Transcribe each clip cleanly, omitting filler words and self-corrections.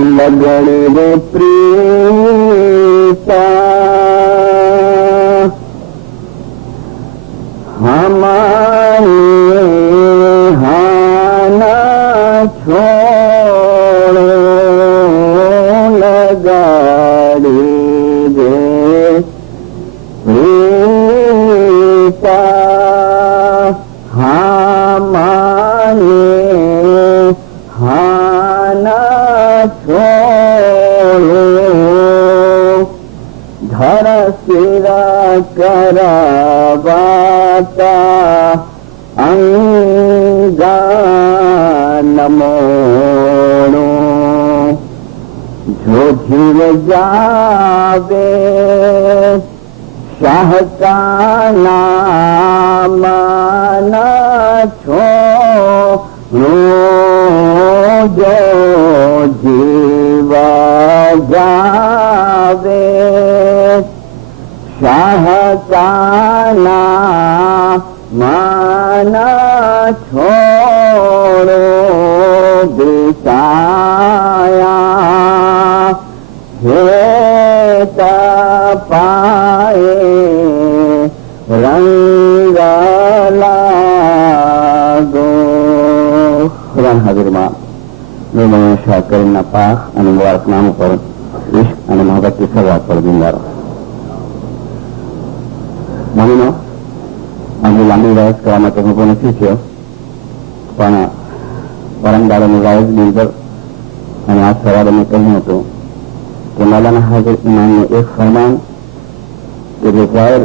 लगड़े रे प्रीता हमारे हाना छोड़ो लगड़े रे प्रीता हमारे हाना छोड़ो धर सिरा करावाता अंगान मोड़ो जो जीव जावे शाह का नाम न छोड़ो जो जीव जावे शाह का नाम न छोड़ो बिसाया हेत पाए रंग लागो ખુરાન હાજરમાં મેં શાહ કરીમના પાક અને મુબારક નામ ઉપર ઇશ્ક અને મોહબ્બતની શરૂઆત પર બિંદારો મમ્મીનો આની લાંબી વાયસ કરવા માટે હું નથી થયો પણ પરંદારોની વાયસ બિંદર અને આ સવારે મેં કહ્યું હતું કે મૌલાના હાજર ઇમામનું એક ફરમાન કે જે જાહેર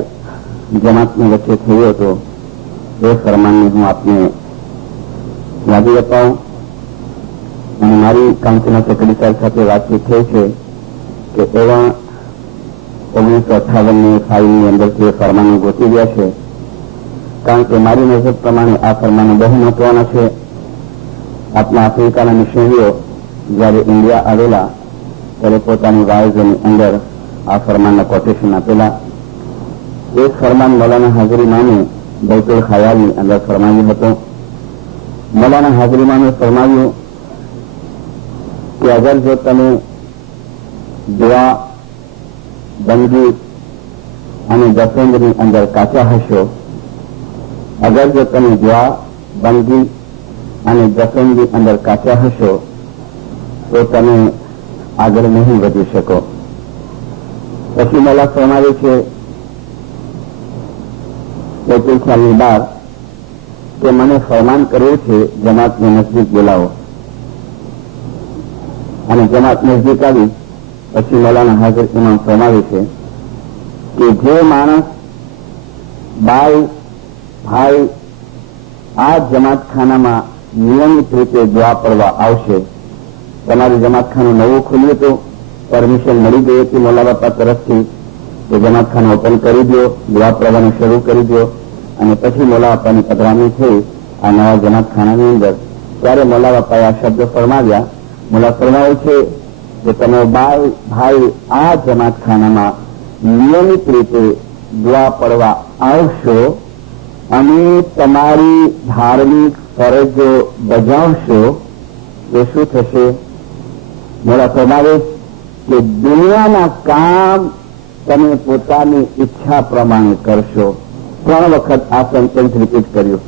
જમાતની વચ્ચે થયો હતો એ ફરમાનને હું આપને યાદી અપાવું અને મારી કાઉન્સિલના સેક્રેટરી સાહેબ સાથે વાતચીત થઈ છે કે એવા 1958ની ફાઇલની અંદરથી એ ફરમાનો ગોતી ગયા છે કારણ કે મારી નજર પ્રમાણે આ ફરમાનો બહુ મહત્વના છે. આપણા આફ્રિકાના મિશનરીઓ જ્યારે ઇન્ડિયા આવેલા ત્યારે પોતાની વાયઝોની અંદર આ ફરમાનના કોટેશન આપેલા. એક ફરમાન મૌલાના હાજર ઇમામે બૈતુલ ખયાલની અંદર ફરમાવ્યું હતું. મૌલાના હાજર ઇમામે ફરમાવ્યું કે અગર જો તમે દુઆ બંદગી અને દફેંદની અંદર કાચા હશો, અગર જો તમે દુઆ બંદગી અને દફેંદની અંદર કાચા હશો તો તમે આગળ નહીં વધી શકો. પછી મૌલા ફરમાવે છે બૈતુલ ખયાલની બહાર કે મને ફરમાન કરવું છે જમાતને નજદીક બોલાવો. અને જમાત નજદીક આવી પછી મૌલાના હાજર ઇમામ ફરમાવે છે કે જે માણસ બાઈ ભાઈ આ જમાતખાનામાં નિયમિત રીતે દુઆ પડવા આવશે, તમારી જમાતખાનું નવું ખુલ્યું હતું, પરમિશન મળી ગઈ હતી મૌલા બાપા તરફથી કે જમાતખાનું ઓપન કરી દો, દુઆ પડવાનું શરૂ કરી દો. અને પછી મૌલા બાપાની પધરામણી થઈ આ નવા જમાતખાનાની અંદર. ત્યારે મૌલા બાપાએ આ શબ્દ ફરમાવ્યા. મૌલા ફરમાવે છે કે તમે બાઈ ભાઈ આ જમાતખાનામાં નિયમિત રીતે દુઆ પડવા આવશો અને તમારી ધાર્મિક ફરજો બજાવશો તો શું થશે? મૌલા ફરમાવે કે દુનિયાના કામ તમે પોતાની ઈચ્છા પ્રમાણે કરશો. 3 વખત આ સેન્ટેન્સ રિપીટ કર્યું.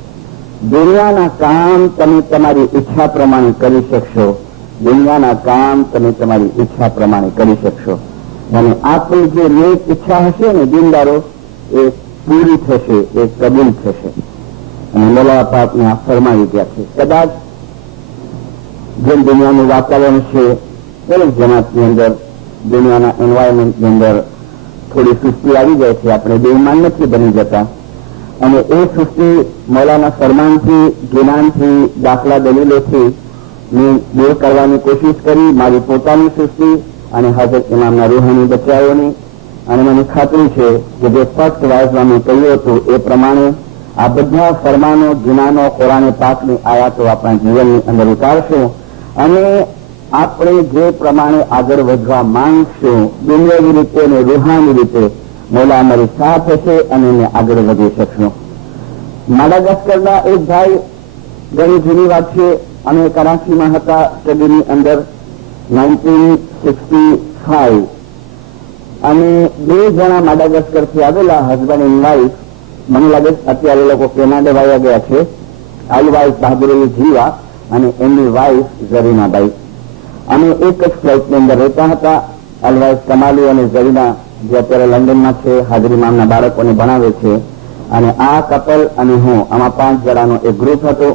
દુનિયાના કામ તમે તમારી ઈચ્છા પ્રમાણે કરી શકશો. દુનિયાના કામ તમે તમારી ઈચ્છા પ્રમાણે કરી શકશો. અને આપણી જે નેક ઈચ્છા હશે ને દિનદારો એ પૂરી થશે, એ કબૂલ થશે. અને મૌલા બાપા આપને આ ફરમાવી ગયા છે. કદાચ જેમ દુનિયાનું વાતાવરણ છે દરેક જમાતની અંદર દુનિયાના એન્વાયરમેન્ટની અંદર થોડી સુસ્તી આવી જાય છે. આપણે બેઈમાન નથી બની જતા અને એ સુસ્તી મૌલાના ફરમાનથી, જ્ઞાનથી, દાખલા દલીલોથી મેં દૂર કરવાની કોશિશ કરી. મારી પોતાની સુસ્તી અને હાજર ઇમામના રૂહાની બચાવોની. અને મને ખાતરી છે કે જે ફર્સ્ટ વાઇઝમાં મેં કહ્યું હતું એ પ્રમાણે આ બધા ફરમાનો, જ્ઞાનો, કુરાને પાકની આયાતો આપણા જીવનની અંદર ઉતારશું અને આપણે જે પ્રમાણે આગળ વધવા માંગશું દુનિયાવી રીતે અને રૂહાની રીતે મૌલા અમારી સાથ હશે અને એને આગળ વધી શકશું. માડાગાસ્કરના એક ભાઈ, ઘણી જૂની વાત છે, અમે કરાચીમાં હતા સ્ટડીની અંદર 1965 અને 2 જણા માડાગાસ્કરથી આવેલા હસબન્ડ એન્ડ વાઇફ. મને લાગે અત્યારે લોકો કેનાડા વાયા ગયા છે. અલવાઇઝ બહાદુરલી જીવા અને એમની વાઇફ ઝરીનાબાઈ. અમે એક જ ફ્લાઇટની અંદર રહેતા હતા. અલવાઇઝ કમાલુ અને ઝરીના જે અત્યારે લંડનમાં છે, હાજરી મામના બાળકોને ભણાવે છે. અને આ કપલ અને હું, આમાં 5 જણાનો એક ગ્રુપ હતો.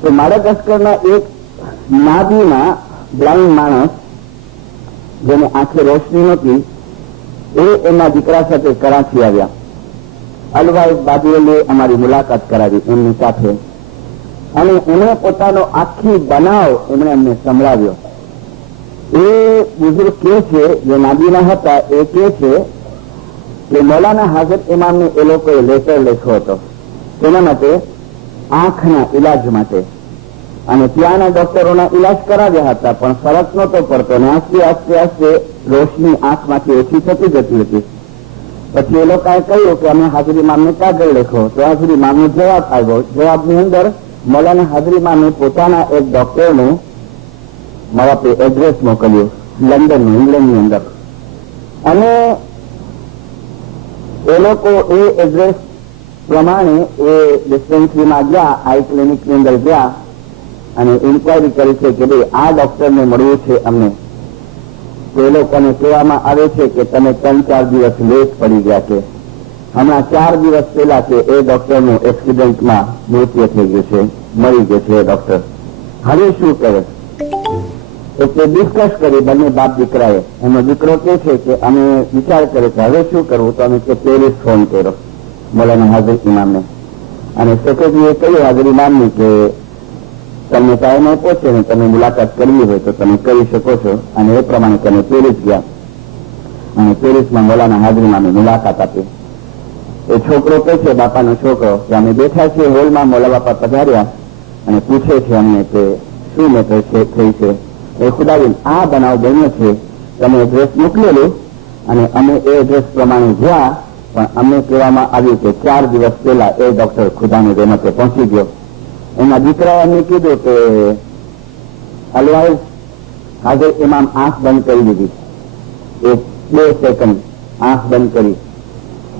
તો માડાગાસ્કરના એક નાદીના બ્લાઇન્ડ માણસ, જેને આંખે રોશની નહોતી, એ એમના દીકરા સાથે કરાચી આવ્યા. અલવાઇઝ બાદુએલે અમારી મુલાકાત કરાવી એમની સાથે અને એમણે પોતાનો આખી બનાવ એમણે અમને સંભળાવ્યો. એ બુઝુર્ગ કે છે, જે નાદીના હતા, એ કે છે કે મૌલાના હાજર ઇમામને એ લોકોએ લેટર લખ્યો હતો તેના માટે, આંખના ઇલાજ માટે. અને ત્યાંના ડોક્ટરોના ઇલાજ કરાવ્યા હતા, પણ ફરક નહોતો પડતો ને આસ્તે આસ્તે આસ્તે રોશની આંખમાંથી ઓછી થતી જતી હતી. પછી એ લોકોએ કહ્યું કે અમે હાજરી મામને કાગળ લખો. તો હાજરી મામનો જવાબ આવ્યો. જવાબની અંદર મૌલાના હાજરી મામે પોતાના એક ડોક્ટરનું મારા એડ્રેસ મોકલ્યું, લંડનનું, ઇંગ્લેન્ડની અંદર. અને એ લોકો એ એડ્રેસ પ્રમાણે એ ડિસ્પેન્સરીમાં ગયા, આઈ ક્લિનિકની અંદર ગયા અને ઇન્કવાયરી કરી છે કે ભાઈ આ ડોક્ટરને મળવું છે અમને. તો એ લોકોને કહેવામાં આવે છે કે તમે 3-4 દિવસ લેટ પડી ગયા છે. હમણાં 4 દિવસ પહેલા છે એ ડોક્ટરનું એક્સિડન્ટમાં મૃત્યુ થઈ ગયું છે, મરી ગયો છે એ ડોક્ટર. હવે શું કરે? એટલે ડિસ્કસ કરી બંને બાપ દીકરાએ. એનો દીકરો કે છે કે અમે વિચાર કરે કે હવે શું કરવું. તો અમે કે પેરિસ ફોન કર્યો મૌલાના હાજર ઇમામને. અને સેક્રેટરીએ કહ્યું હાજર ઇમામની કે તમને ટાઈમ આપ્યો છે ને, તમે મુલાકાત કરવી હોય તો તમે કરી શકો છો. અને એ પ્રમાણે તમે પેરિસ ગયા અને પેરિસમાં મૌલાના હાજર ઇમામે મુલાકાત આપી. એ છોકરો કહે છે, બાપાનો છોકરો, કે અમે બેઠા છીએ હોલમાં, મૌલા બાપા પધાર્યા અને પૂછે છે અમને કે શું મેટર થઈ છે. એ ખુદાબીન આ બનાવ બન્યો છે, તમે એડ્રેસ મોકલેલું અને અમે એ એડ્રેસ પ્રમાણે ગયા, પણ અમને કહેવામાં આવ્યું કે 4 દિવસ પહેલા એ ડોક્ટર ખુદાની રહેમતે પહોંચી ગયો. એના દીકરાએ અમને કીધું કે અલવાઇઝ હાજર ઇમામ આંખ બંધ કરી દીધી, 1-2 સેકન્ડ આંખ બંધ કરી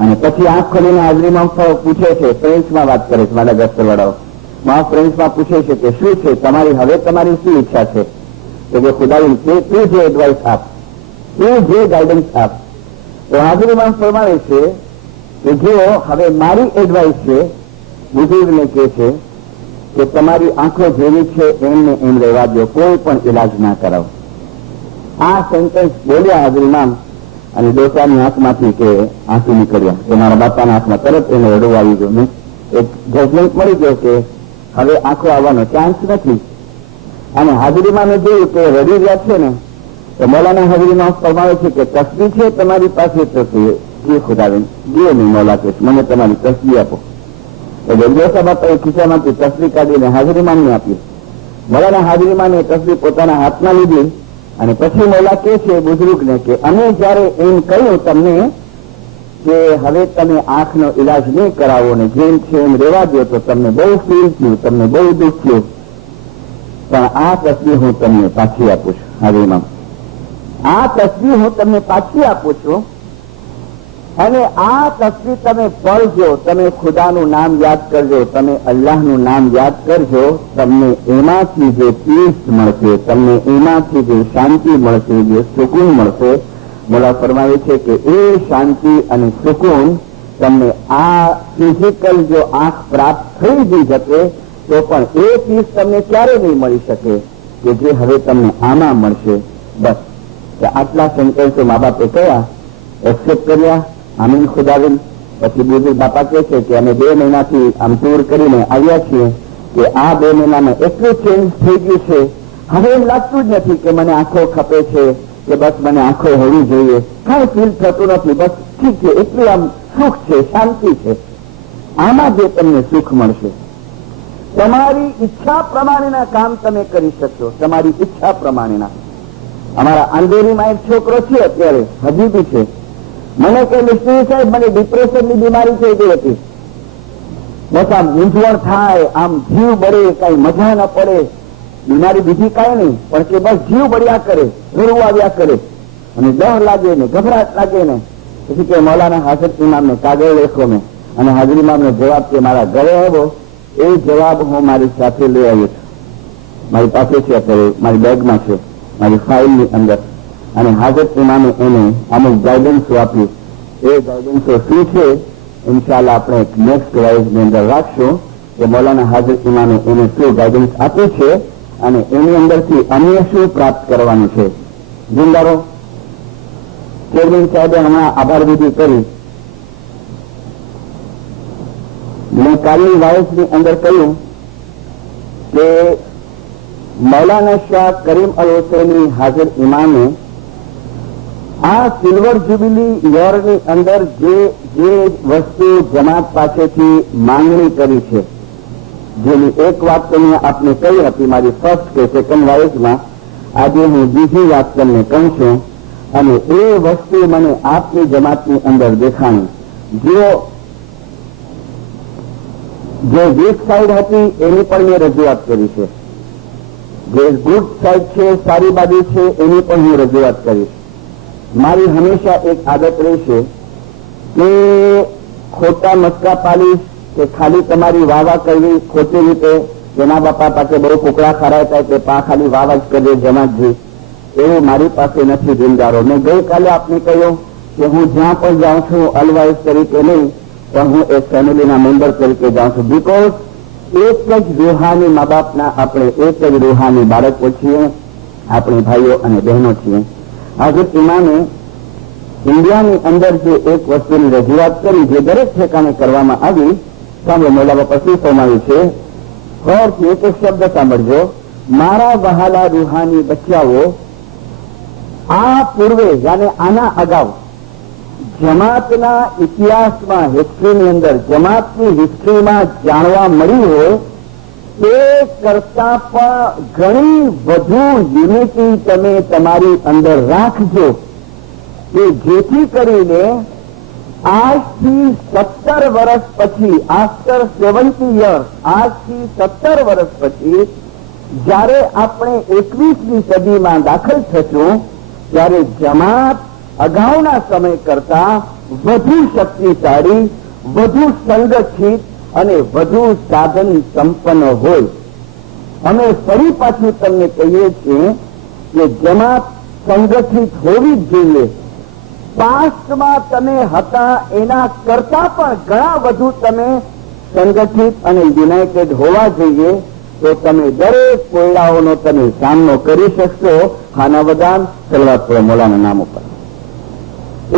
અને પછી આંખ ખોલીને હાજરીમાં પૂછે છે, ફ્રેન્ચમાં વાત કરે છે માડાગાસ્કર વાળાઓ, ફ્રેન્ચમાં પૂછે છે કે શું છે તમારી, હવે તમારી શું ઈચ્છા છે? તો કે ખુદાવીન તું જે એડવાઇસ આપ, તું જે ગાઈડન્સ આપ. તો હાજરીમાં ફરમાવે છે કે જો હવે મારી એડવાઇસ છે, બુઝુર્ગને કહે છે કે તમારી આંખો જેવી છે એમને એમ રહેવા દો, કોઈ પણ ઇલાજ ના કરાવો. આ સેન્ટેન્સ બોલ્યા હાજરીમાં અને ડોસાની આંખમાંથી કે આંસુ નીકળ્યા. તો મારા બાપાના આંખમાં તરત એને રડવું આવી ગયું. એક જજમેન્ટ મળી ગયો કે હવે આંખો આવવાનો ચાન્સ નથી. અને હાજરીમાં મેં જોયું કે રડી રહ્યા છે ને, તો મૌલાના હાજરીમાં ફરમાવે છે કે તસ્બી છે તમારી પાસે? તો કે ખુદાવીન ગયો નહીં મૌલા કે મને તમારી તસ્બી આપો. એટલે ડોસા બાપાએ ખિસ્સામાંથી તસ્બી કાઢીને હાજરીમાનને આપી. મૌલાના હાજરીમાને તસ્બી પોતાના હાથમાં લીધી અને પછી મૌલા કહે છે બુઝુર્ગને કે અમે જયારે એમ કહ્યું તમને કે હવે તમે આંખનો ઇલાજ નહીં કરાવો ને જેમ છે એમ રહેવા દો, તો તમને બહુ ફીલ થયું, તમને બહુ દુઃખ થયું, પણ આ તસ્બી હું તમને પાછી આપું છું. હાજરીમાં આ તસ્બી હું તમને પાછી આપું છું અને આ તસ્બી તમે પઢજો, તમે ખુદાનું નામ યાદ કરજો, તમે અલ્લાહનું નામ યાદ કરજો. તમને એમાંથી જે પીસ મળશે, તમને એમાંથી જે શાંતિ મળશે, જે સુકૂન મળશે, મોલા ફરમાવે છે કે એ શાંતિ અને સુકૂન તમને આ ફિઝિકલ જો આંખ પ્રાપ્ત થઈ જ જશે તો પણ એ પીસ તમને ક્યારે નહીં મળી શકે કે જે હવે તમને આમાં મળશે. બસ આટલા સેન્ટેન્સો મા બાપે કયા, એક્સેપ્ટ કર્યા. આમીન ખુદાવીન. પછી બુઝુર્ગ બાપા કહે છે કે અમે 2 મહિનાથી આમ ટૂર કરીને આવ્યા છીએ કે આ 2 મહિનામાં એટલું ચેન્જ થઈ ગયું છે, હવે એમ લાગતું જ નથી કે મને આંખો ખપે છે કે બસ મને આંખો હોવી જોઈએ, કાંઈ ફીલ થતું નથી, બસ ઠીક છે, એટલું આમ સુખ છે, શાંતિ છે. આમાં જે તમને સુખ મળશે, તમારી ઈચ્છા પ્રમાણેના કામ તમે કરી શકશો, તમારી ઈચ્છા પ્રમાણેના. અમારા અંધેરીમાં એક છોકરો છે અત્યારે, હજી બી છે. મને કે મિસ્ત્રી સાહેબ મને ડિપ્રેશનની બીમારી થઈ ગઈ હતી, બસ આમ મૂંઝવણ થાય, આમ જીવ બળે, કઈ મજા ન પડે, બીમારી બીજી કાંઈ નહીં, પણ કે બસ જીવ બળ્યા કરે, રડવું આવ્યા કરે અને ડર લાગે ને ગભરાટ લાગે ને, પછી કે મૌલાના હાજર ઇમામને કાગળ લેખો મેં, અને હાજર ઇમામનો જવાબ કે મારા ઘરે આવ્યો એ જવાબ હું મારી સાથે લઈ આવ્યો છું, મારી પાસે છે, અત્યારે મારી બેગમાં છે, મારી ફાઇલની અંદર. અને હાજર ઇમામે એને અમુક ગાઈડન્સો આપ્યું. એ ગાઈડન્સો શું છે ઇન્શાઅલ્લાહ આપણે નેક્સ્ટ વાઇઝની અંદર રાખશું કે મૌલાના હાજર ઇમામે એને શું ગાઈડન્સ આપ્યું છે અને એની અંદરથી અમને શું પ્રાપ્ત કરવાનું છે. જિંદારો ચેરમેન સાહેબે હમણાં આભાર વિધિ કરી. મેં કાલની વાઇઝની અંદર કહ્યું કે મૌલાના શાહ કરીમ અલ હુસૈની હાજર ઇમામે આ સિલ્વર જ્યુબિલી યરની અંદર જે વસ્તુ જમાત પાસેથી માંગણી કરી છે, જેની એક વાત તો મેં આપને કહી હતી મારી ફર્સ્ટ કે સેકન્ડ વાઇઝમાં, આજે હું બીજી વાત તમને કહું છું અને એ વસ્તુ મને આપની જમાતની અંદર દેખાણી. જે વીક સાઈડ હતી એની પણ મેં રજૂઆત કરી છે, જે ગુડ સાઈડ છે, સારી બાજુ છે, એની પણ હું રજૂઆત કરીશ. મારી હંમેશા એક આદત રહેશે કે ખોટા મસ્કા પાલીશ કે ખાલી તમારી વાવા કરવી ખોટી રીતે, જેના બાપા પાસે બહુ કુકડા ખરાય થાય કે પા ખાલી વાવા જ કરજે જમાતજી, એવું મારી પાસે નથી. જિંદારો મેં ગઈકાલે આપને કહ્યું કે હું જ્યાં પણ જાઉં છું અલવાઇઝ તરીકે નહીં, પણ હું એક ફેમિલીના મેમ્બર તરીકે જાઉં છું. બીકોઝ એક જ રૂહાની મા બાપના આપણે એક જ રૂહાની બાળકો છીએ, આપણે ભાઈઓ અને બહેનો છીએ. હાજર ઇમામે ઇન્ડિયાની અંદર જે એક વસ્તુની રજૂઆત કરી જે દરેક ઠેકાણે કરવામાં આવી, સાંભળો મોલા બાપા શું ફરમાવ્યું છે, ગૌરથી એક શબ્દ સાંભળજો, મારા વહાલા રૂહાની બચ્ચાઓ, આ પૂર્વે યાને આના અગાઉ જમાતના ઇતિહાસમાં હિસ્ટ્રીની અંદર જમાતની હિસ્ટ્રીમાં જાણવા મળ્યું હોય એ કરતા પણ ઘણી વધુ યુનિટી તમે તમારી અંદર રાખજો કે જેથી કરીને આજથી 17 વર્ષ પછી, આફ્ટર 70 યર્સ, આજથી 17 વર્ષ પછી જ્યારે આપણે 21મી સદીમાં દાખલ થશું ત્યારે જમાત અગાઉના સમય કરતા વધુ શક્તિશાળી, વધુ સંગઠિત અને વધુ સાધન સંપન્ન હોય. અમે ફરી પાછું તમને કહીએ છીએ કે જમાત સંગઠિત હોવી જ જોઈએ. પાસ્ટમાં તમે હતા એના કરતા પણ ઘણા વધુ તમે સંગઠિત અને યુનાઇટેડ હોવા જોઈએ, તો તમે દરેક કોયડાઓનો તમે સામનો કરી શકશો. ખાનાવદાન સલવાત પર મોલાના નામ ઉપર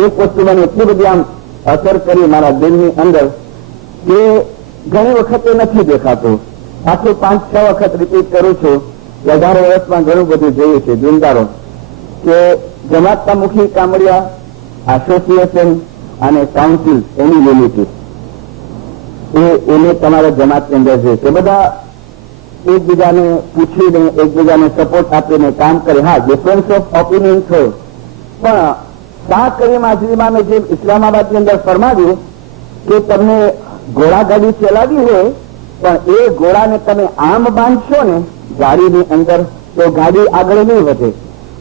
એક વસ્તુ મને એટલી બધી આમ અસર કરી મારા દિલની અંદર કે ઘણી વખતે નથી દેખાતું. પાછું 5-6 વખત રિપીટ કરું છું. 18 વર્ષમાં ઘણું બધું જોયું છે. દિલદારો કે જમાતના મુખી કામડિયા એસોસિએશન અને કાઉન્સિલ એની યુનિટી એને તમારા જમાતની અંદર છે તે બધા એકબીજાને પૂછીને એકબીજાને સપોર્ટ આપીને કામ કરે. હા, ડિફરન્સ ઓફ ઓપિનિયન હોય, પણ શાહ કરીમ હાજર ઇમામે જે ઇસ્લામાબાદની અંદર ફરમાવ્યું કે તમને ઘોડાગાડી ચલાવી હોય પણ એ ઘોડાને તમે આમ બાંધશો ને ગાડીની અંદર તો ગાડી આગળ નહીં વધે.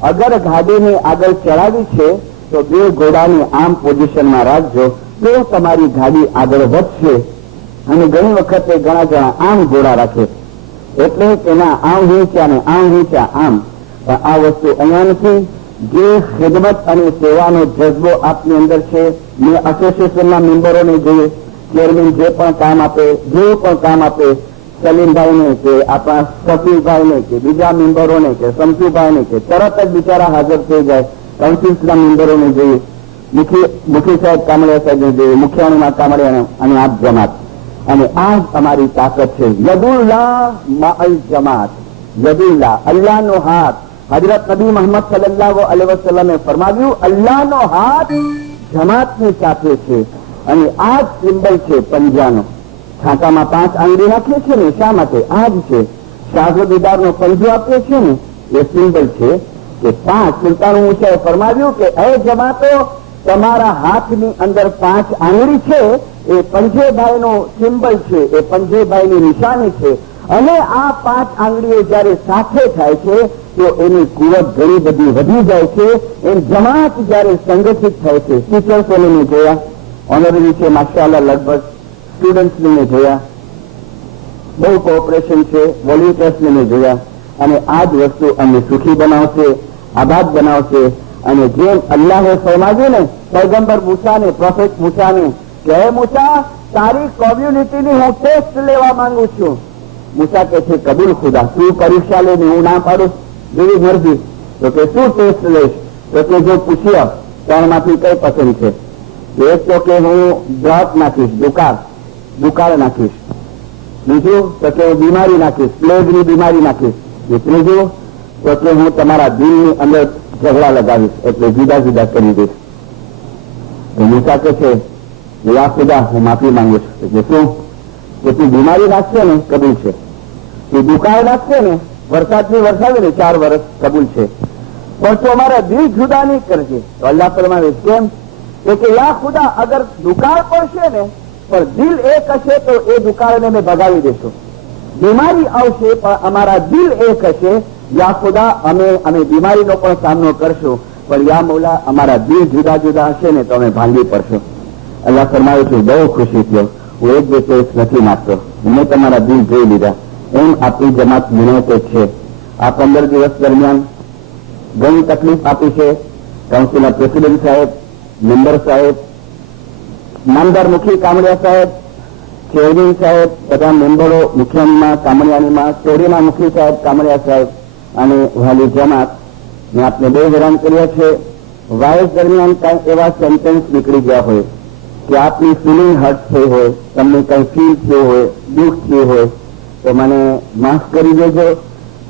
અગર ગાડીને આગળ ચલાવી છે તો 2 ઘોડાને આમ પોઝિશનમાં રાખજો તો તમારી ગાડી આગળ વધશે. અને ઘણી વખતે ઘણા જણા આમ ઘોડા રાખે એટલે તેના આમ ઊંચા ને આમ ઊંચા આમ, પણ આ વસ્તુ અહીંયા નથી. જે ખિદમત અને સેવાનો જજ્બો આપની અંદર છે, મેં એસોસિએશનના મેમ્બરોને જોઈએ, ચેરમેન જે પણ કામ આપે, જે પણ કામ આપે, સલીમભાઈને કે આપણા સફીભાઈને કે બીજા મેમ્બરોને કે શમશુભાઈને કે તરત જ બિચારા હાજર થઈ જાય. કાઉન્સિલ્સના મેમ્બરોને જોઈએ, મુખી સાહેબ કામડિયા સાહેબને જોઈએ, મુખિયાણીમાં કામડિયા અને આપ જમાત. અને આ જ અમારી તાકાત છે. યદુલ્લાહ માઅલ જમાત, યદુલ્લાહ અલ્લાહનો હાથ. હજરત નબી મોહમ્મદ સલ્લલ્લાહુ અલૈહિ વસલ્લમે ફરમાવ્યું અલ્લાહનો હાથ જમાતની સાથે છે. અને આ જ સિમ્બલ છે પંજાનો. છાંટામાં 5 આંગળી નાખીએ છીએ ને, શા માટે? આ જ છે. શાહજોદીદારનો પંજો આપીએ છીએ ને, એ સિમ્બલ છે કે 5. સુલતાન મૂસાએ ફરમાવ્યું કે એ જમાતો, તમારા હાથની અંદર 5 આંગળી છે, એ પંજેભાઈનો સિમ્બલ છે, એ પંજેભાઈની નિશાની છે. અને આ 5 આંગળીઓ જયારે સાથે થાય છે તો એની કુવત ઘણી બધી વધી જાય છે. એમ જમાત જયારે સંગઠિત થાય છે, ટીચર્સોને મેં જોયા, ઓનરરી છે માશાઅલ્લાહ, લગભગ સ્ટુડન્ટ્સને મેં જોયા, બહુ કોઓપરેશન છે, વોલ્યુન્ટિયર્સને મેં જોયા. અને આ જ વસ્તુ અમને સુખી બનાવશે, આબાદ બનાવશે. અને જેમ અલ્લાહે ફરમાવ્યું ને પૈગંબર મૂસાને, પ્રોફેટ મૂસાને કે હે મૂસા, તારી કોમ્યુનિટીની હું ટેસ્ટ લેવા માંગુ છું. મૂસા કહે છે કબૂલ ખુદા, તું પરીક્ષા લઈને હું ના પાડું, જેવી મરજી. તો કે શું ટેસ્ટ લઈશ? તો કે જો પૂછ્યો 3 માંથી કઈ પસંદ છે? એક તો કે હું ડ્રોપ નાખીશ, દુકાળ નાખીશ. બીજું તો કે હું બીમારી નાખીશ, પ્લેગની બીમારી નાખીશ. ત્રીજું તો કે હું તમારા દિલની અંદર ઝઘડા લગાવીશ, એટલે જુદા જુદા કરી દઈશ. તો મૂસા કહે છે યા ખુદા, હું માફી માંગુ છું. એટલે શું? કે તું બીમારી નાખશે ને કબૂલ છે, તું દુકાળ નાખશે ને, વરસાદની વરસાવે ને 4 વર્ષ કબૂલ છે, પણ તું અમારા દિલ જુદા નહીં કરજે. તો અલ્લાહ ફરમાવે કેમ? કે યા ખુદા, અગર દુકાળ પડશે ને પણ દિલ એક હશે તો એ દુકાળને મેં ભગાવી દેશું. બીમારી આવશે પણ અમારા દિલ એક હશે. યા ખુદા, અમે બીમારીનો પણ સામનો કરશું, પણ યા મૌલા, અમારા દિલ જુદા જુદા હશે ને તો અમે ભાંગી પડશું. અલ્લાહ ફરમાવે છે બહુ ખુશી થયો, હું એક બે ટેસ્ટ નથી માંગતો, મેં તમારા દિલ જોઈ લીધા. એમ આપણી જમાત યુનાઇટેડ છે. આ 15 દિવસ દરમિયાન ઘણી તકલીફ આપી છે. કાઉન્સિલના પ્રેસિડેન્ટ સાહેબ, મેમ્બર સાહેબ, નામદાર મુખી કામડિયા સાહેબ, ચેરમેન સાહેબ, બધા મેમ્બરો, મુખ્યમાં કામડિયાનીમાં, ચોરીના મુખી સાહેબ કામડિયા સાહેબ અને વાલી જમાત ને આપણે બહુ હેરાન કર્યા છે. વાયસ દરમિયાન કઈ એવા સેન્ટેન્સ નીકળી ગયા હોય કે આપની ફિલિંગ હર્ટ થઈ હોય, તમને કઈ ફીલ થયું હોય, દુઃખ થયું હોય તો મને માફ કરી દેજો.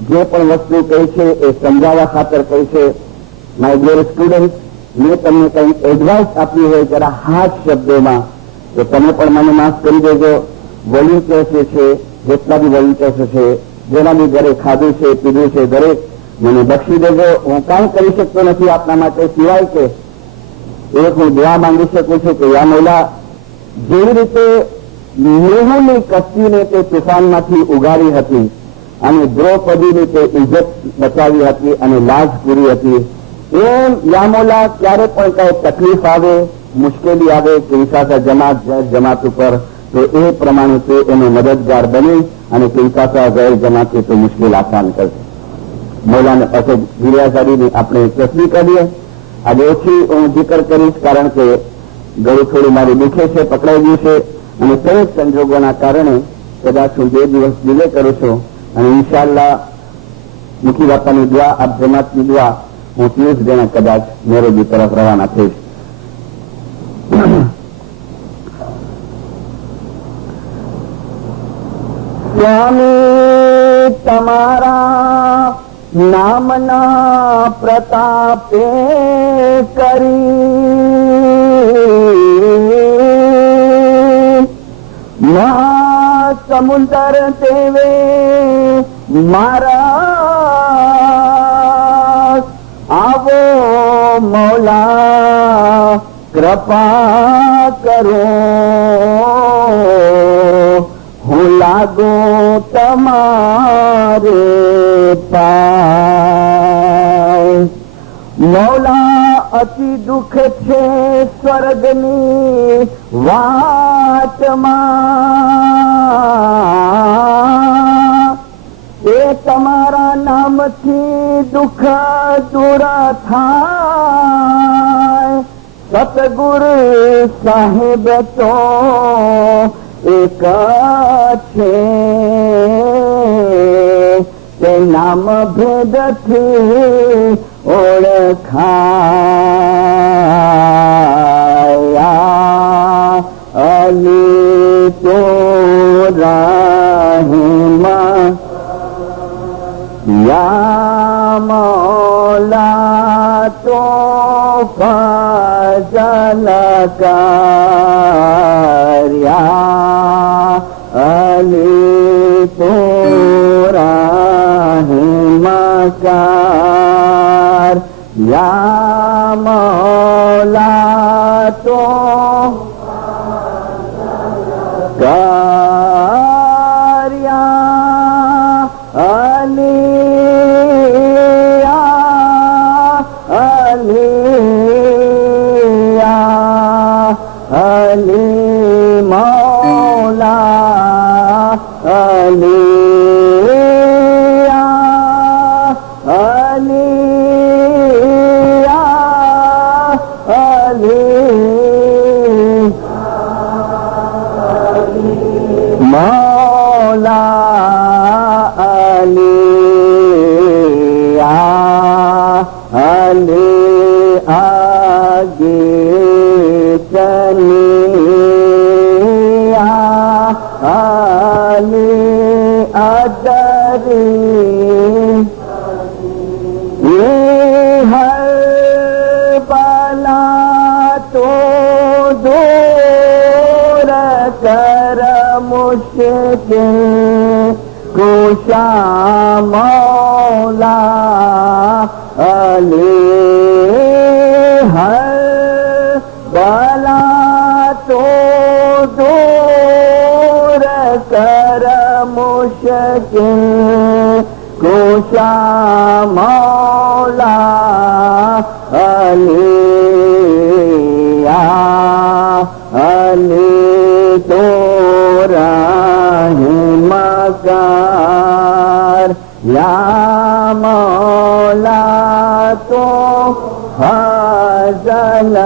જે પણ વસ્તુ કહી છે એ સમજાવવા ખાતર કહી છે. માય ડિયર સ્ટુડન્ટ, મેં તમને કઈ એડવાઇસ આપી હોય જરા હાથ શબ્દોમાં તો તમે પણ મને માફ કરી દેજો. વોલ્યુન્ટિયર્સ છે, જેટલા બી વોલ્યુન્ટિયર્સ છે, જેના બી ઘરે ખાધું છે, પીધું છે, દરેક મને બક્ષી દેજો. હું કાંઈ કરી શકતો નથી આપના માટે, સિવાય કે એક હું દુઆ માંગી શકું છું કે યા મૌલા, જેવી રીતે નેહુની કસ્તીને તે તુફાનમાંથી ઉગારી હતી અને દ્રૌપદીની તે ઇજ્જત બચાવી હતી અને લાજ પૂરી હતી, એમ યા મૌલા ક્યારે પણ કઈ તકલીફ આવે, મુશ્કેલી આવે કિંસાસા જમાત ઉપર તો એ પ્રમાણે તે એનો મદદગાર બની અને કિંસાસા ગેર જમાતે તો મુશ્કેલ આસાન કરશે. મૌલાને પાસે ગિરિયાસારીની આપણે તસબીહ કરીએ. આજે ઓછી હું જિકર કરીશ કારણ કે ગળું થોડું મારી દુખે છે, પકડાઈ ગયું છે અને સંયુક્ત સંજોગોના કારણે કદાચ હું 2 દિવસ ડિલે કરું છું. અને ઇન્શાઅલ્લાહ મુખી બાપાની દુઆ, આપ જમાતની દુઆ, હું ટ્યુઝડેના કદાચ મોરબી તરફ રવાના થઈશ. સ્વામી તમારા નામના પ્રતાપે કરી મહાસમુદર દેવે મારા આવો મૌલા કૃપા કરો, હું લાગુ તમારે પાય. મૌલા અતિ દુઃખ છે સ્વર્ગની વાટમાં, એ તમારા નામથી દુઃખ દૂર થાય. સતગુરુ સાહેબ તો એક છે, તે નામ ભેદથી ઓળખાયા. અલી તો રાહિમા યા મૌલા તો ફજલ કર્યા. અલી તો રાહિમકાર યા મૌલા તો કર્યા. مشکل کشا مولا علی ہر بلا تو دور کر مشکل کشا مولا علی علی تو رحم کر یا مولا تو فضل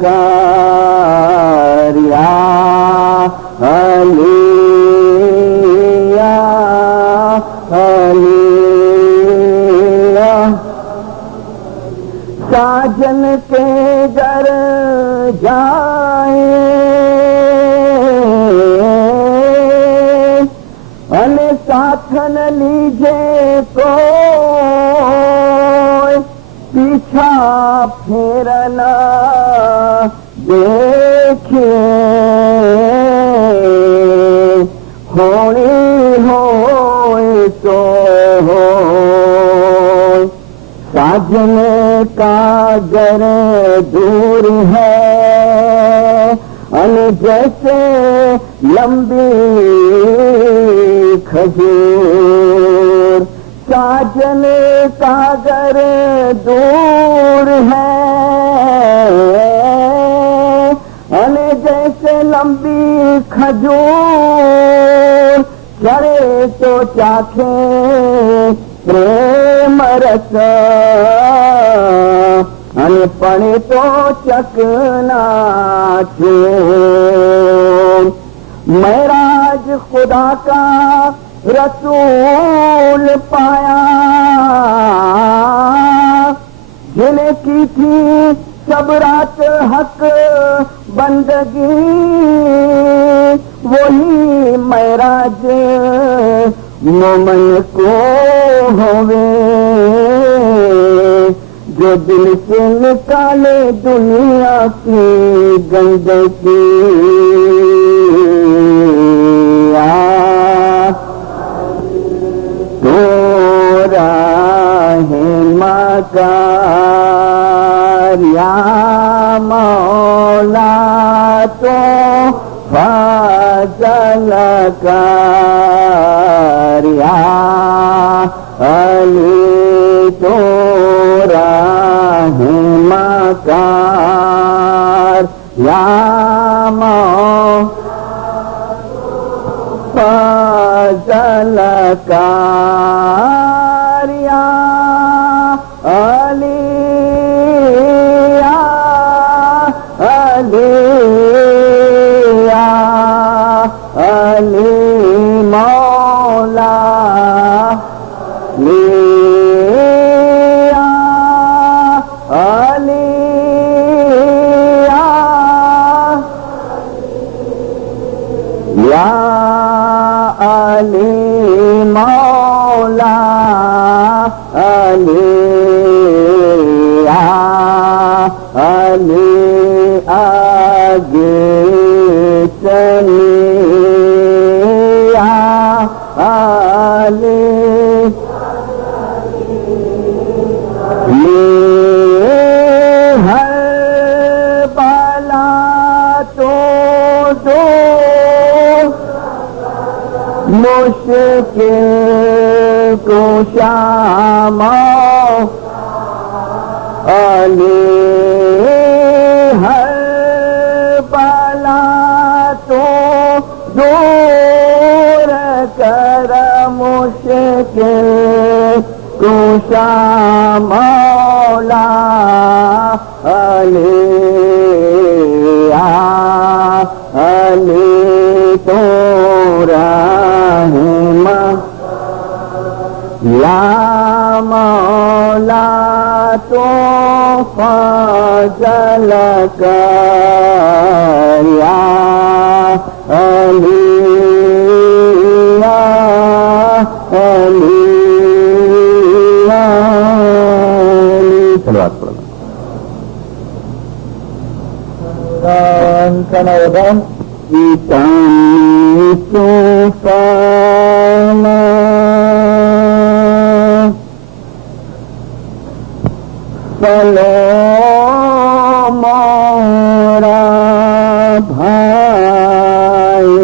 کر یا علی یا علی ساجن کے گھر جائیں ان ساتھ نہ لیجے کوئی پیچھا پھیرنا دیکھے ہونی ہوئی تو ہو ساجن کا گھر دور ہے ان جیسے لمبی کھجور ساجن کا گھر دور ہے ان جیسے لمبی کھجور چڑے تو چاکھے پریم رس ان پڑے تو چکنا چور معراج خدا کا رسول پایا جنہیں کی تھی سب رات حق بندگی وہی معراج مومن کو ہوئے جو دل سے نکالے دنیا کی گندگی تو رحم کر یا مولا تو فضل کر یا علی تو رحم کر یا فضل کر یا علی یا علی یا علی مولا یا علی مولا علی علی آگے چلی یا علی ہر بلا تو دو مشکل کشا علی ہر بلا تو دور کر مشکل کشا مولا علی علی تو رحم یا مولا تو فضل کر یا علی یا علی یا علی صلوات پڑھنا سنودان سیتم طوفانا چلو مورا بھائی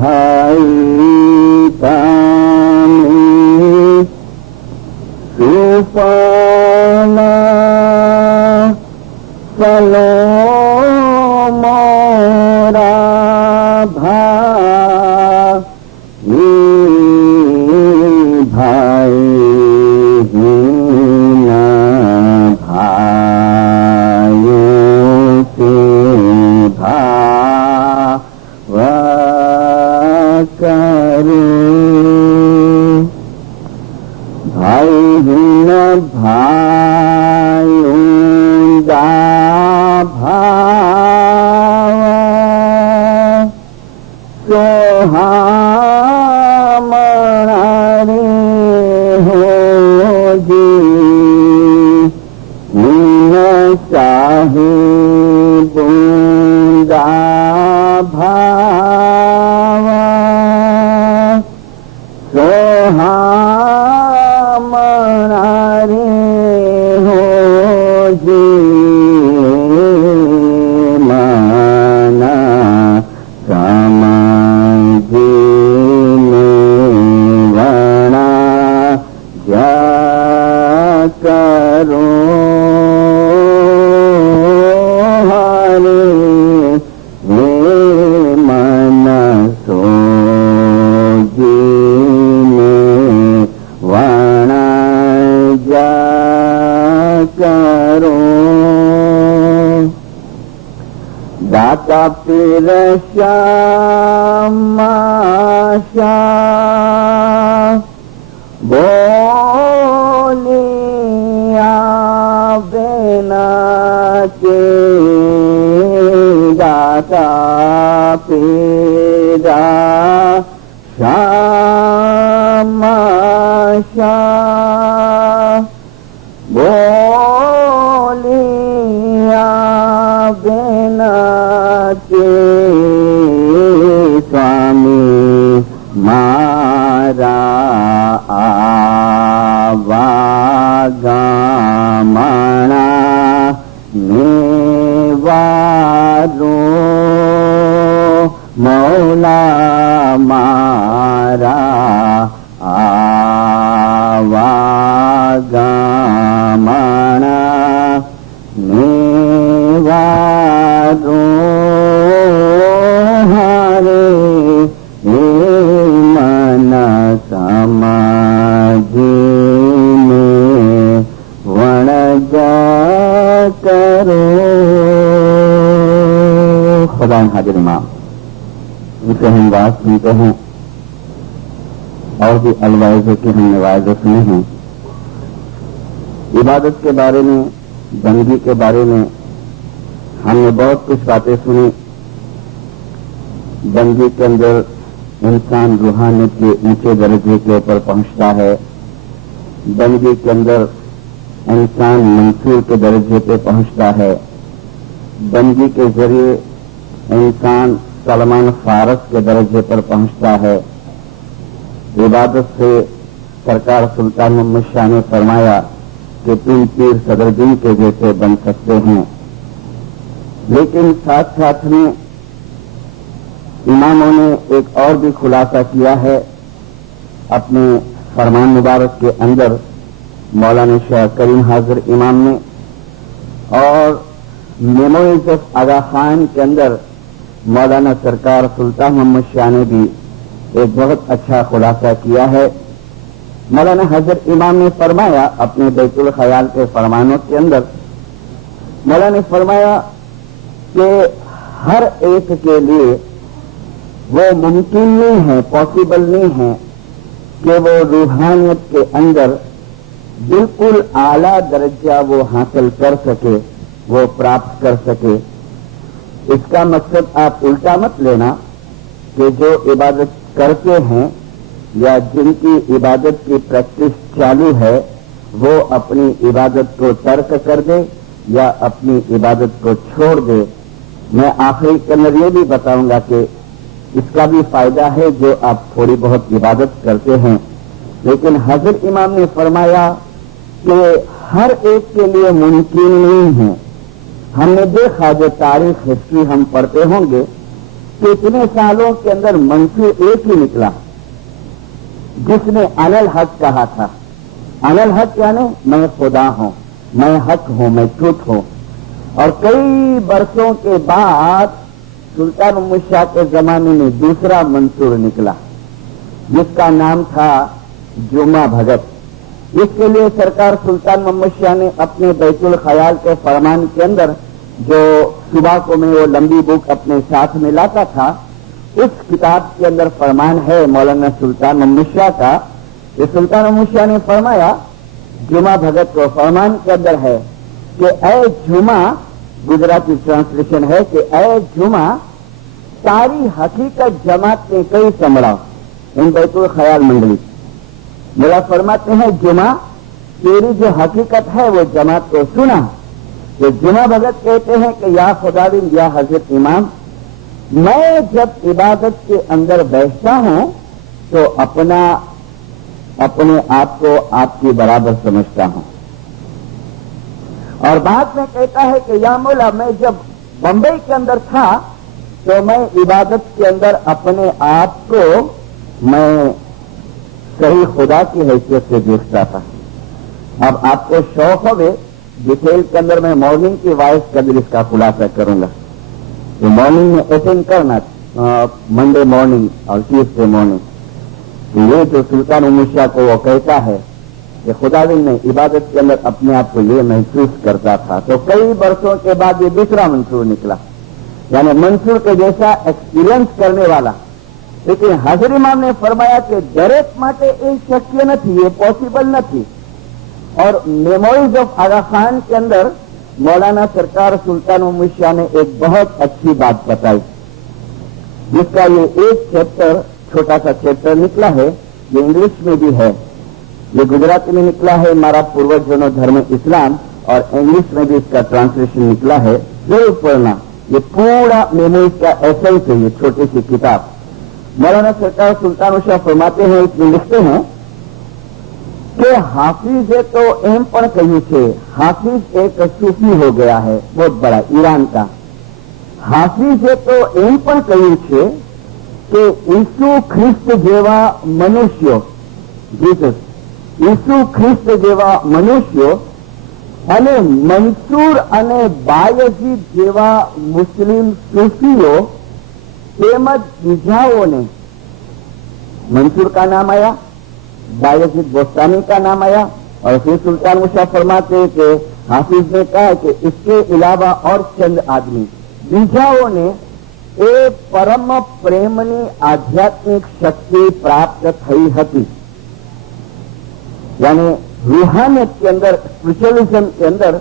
بھائی تامی طوفانا چلو مورا بھائی بھائی پھر شام بولیا بنا کے داتا پیدا شام بولیا بنا سوامی مارا آواگامنا نیوارو مولا مارا آواگامنا نیوارو خدا حاضر امام ان سے ہم بات سنتے ہیں اور بھی الوائزوں کی ہم نے وائزیں سنے ہیں. عبادت کے بارے میں، بندگی کے بارے میں ہم نے بہت کچھ باتیں سنی. بندگی کے اندر انسان روحانیت کے اونچے درجے کے اوپر پہنچتا ہے. بندگی کے اندر انسان منصور کے درجے پہ پہنچتا ہے. بندگی کے ذریعے انسان سلمان فارس کے درجے پر پہنچتا ہے. عبادت سے سرکار سلطان محمد شاہ نے فرمایا کہ تم پیر صدر دین کے جیسے بن سکتے ہیں. لیکن ساتھ ساتھ میں اماموں نے ایک اور بھی خلاصہ کیا ہے اپنے فرمان مبارک کے اندر. مولانا شاہ کریم حاضر امام نے اور میموریز آف آغا خان کے اندر مولانا سرکار سلطان محمد شاہ نے بھی ایک بہت اچھا خلاصہ کیا ہے. مولانا حضرت امام نے فرمایا اپنے بیت الخیال کے فرمانوں کے اندر، مولانا نے فرمایا کہ ہر ایک کے لیے وہ ممکن نہیں ہے، پاسبل نہیں ہے کہ وہ روحانیت کے اندر بالکل اعلیٰ درجہ وہ حاصل کر سکے، وہ پراپت کر سکے. اس کا مقصد آپ الٹا مت لینا کہ جو عبادت کرتے ہیں یا جن کی عبادت کی پریکٹس چالو ہے وہ اپنی عبادت کو ترک کر دے یا اپنی عبادت کو چھوڑ دے. میں آخری کے اندر یہ بھی بتاؤں گا کہ اس کا بھی فائدہ ہے جو آپ تھوڑی بہت عبادت کرتے ہیں، لیکن حضرت امام نے فرمایا کہ ہر ایک کے لیے ممکن نہیں ہے۔ ہم نے دیکھا جو تاریخ ہسٹری ہم پڑھتے ہوں گے کہ اتنے سالوں کے اندر منصور ایک ہی نکلا جس نے انا الحق کہا تھا۔ انا الحق یعنی میں خدا ہوں، میں حق ہوں، میں ٹروتھ ہوں۔ اور کئی برسوں کے بعد سلطان محمد شاہ کے زمانے میں دوسرا منصور نکلا جس کا نام تھا جمعہ بھگت۔ اس کے لیے سرکار سلطان محمد شاہ نے اپنے بیت الخیال کے فرمان کے اندر جو صبح کو میں وہ لمبی بک اپنے ساتھ میں لاتا تھا، اس کتاب کے اندر فرمان ہے مولانا سلطان محمد شاہ کا۔ یہ سلطان محمد شاہ نے فرمایا جمعہ بھگت کو، فرمان کے اندر ہے کہ اے جمعہ، گجراتی ٹرانسلیشن ہے کہ اے جمعہ ساری حقیقت جماعت نے کئی سنبھڑا ان بیت الخیال منڈلی۔ میرا فرماتے ہیں جمعہ تیری جو حقیقت ہے وہ جماعت کو سنا۔ کہ جمعہ بھگت کہتے ہیں کہ یا خداوند یا حضرت امام، میں جب عبادت کے اندر بیٹھتا ہوں تو اپنے آپ کو آپ کے برابر سمجھتا ہوں، اور بعد میں کہتا ہے کہ یا مولا، میں جب بمبئی کے اندر تھا تو میں عبادت کے اندر اپنے آپ کو میں صحیح خدا کی حیثیت سے دیکھتا تھا۔ اب آپ کو شوق ہوگے ڈیٹیل کے اندر میں مارننگ کی وائس کا بھی اس کا خلاصہ کروں گا۔ تو مارننگ میں اٹینڈ کرنا منڈے مارننگ اور ٹیوزڈے مارننگ، یہ جو سلطان محمد شاہ کو وہ کہتا ہے کہ خداوند میں عبادت کے اندر اپنے آپ کو یہ محسوس کرتا تھا۔ تو کئی برسوں کے بعد یہ دوسرا منصور نکلا، یعنی منصور کے جیسا ایکسپیرئنس کرنے والا۔ لیکن حضرت امام نے فرمایا کہ دریک ماٹے یہ شکیہ نہ تھی، یہ پاسبل نہ تھی۔ اور میموریز آف آغا خان کے اندر مولانا سرکار سلطان محمد شاہ نے ایک بہت اچھی بات بتائی، جس کا یہ ایک چیپٹر چھوٹا سا چیپٹر نکلا ہے، یہ انگلش میں بھی ہے، یہ گجراتی میں نکلا ہے ہمارا پوروجنو دھرم اسلام، اور انگلش میں بھی اس کا ٹرانسلیشن نکلا ہے، ضرور پڑھنا۔ یہ پورا میموریز کا ایسنس ہے، یہ چھوٹی سی کتاب۔ مولانا سرکار سلطان محمد شاہ فرماتے ہیں، اس میں لکھتے ہیں کہ حافظ تو ایم پر کہی تھے، حافظ ایک صوفی ہو گیا ہے بہت بڑا ایران کا۔ حافظ تو એમ પણ કહ્યું છે કે ઈસુ ખ્રિસ્ત જેવા મનુષ્યો, જીસસ ઈસુ ખ્રિસ્ત જેવા મનુષ્યો અને મંસૂર અને બાયઝીદ જેવા મુસ્લિમ સૂફીઓ તેમજ બીજાઓને, मंसूर का नाम आया, बायजीद बोस्तानी का नाम आया, और फिर सुल्तान मुशा फरमाते हैं कि हाफिज ने कहा कि इसके अलावा और चंद आदमी बीजाओं ने ए परम प्रेमनी आध्यात्मिक शक्ति प्राप्त थई हती, यानी रूहानियत के अंदर, स्पिरिचुअलिज्म के अंदर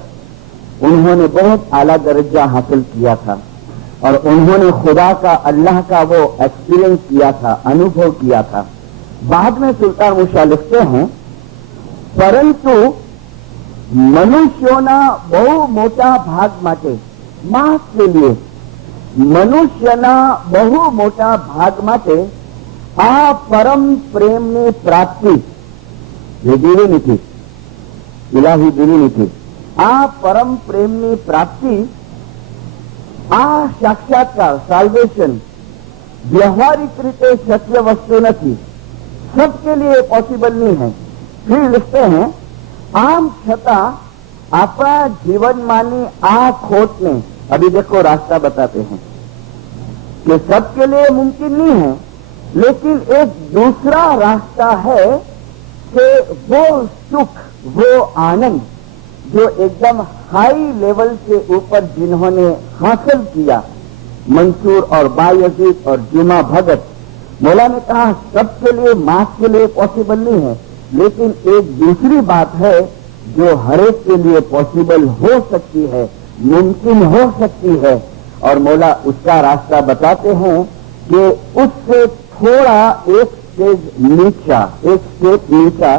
उन्होंने बहुत आला दर्जा हासिल किया था और उन्होंने खुदा का, अल्लाह का वो एक्सपीरियंस किया था, अनुभव किया था। बाद में सुल्तान मुशा लिखते हैं, परंतु मनुष्योना बहु मोटा भाग माटे, मास के लिए मनुष्यना बहु मोटा भाग माटे आ परम प्रेमनी प्राप्ति, ये डिविनिटी, इलाही डिविनिटी, आ परम प्रेमनी प्राप्ति, आ साक्षात्कार, साल्वेशन व्यवहारिक रीते शक्य वस्तु नहीं, सबके लिए पॉसिबल नहीं है। फिर लिखते हैं, आम छता अपना जीवन मानी आ खोट ने, अभी देखो रास्ता बताते हैं कि सबके लिए मुमकिन नहीं है, लेकिन एक दूसरा रास्ता है कि वो सुख, वो आनंद जो एकदम हाई लेवल के ऊपर जिन्होंने हासिल किया, मंसूर और बायजीद और जुमा भगत, मौला ने कहा सबके लिए, मास के लिए पॉसिबल नहीं है, लेकिन एक दूसरी बात है जो हर एक के लिए पॉसिबल हो सकती है, मुमकिन हो सकती है, और मौला उसका रास्ता बताते हैं कि उससे थोड़ा एक स्टेज नीचा, एक स्टेप नीचा,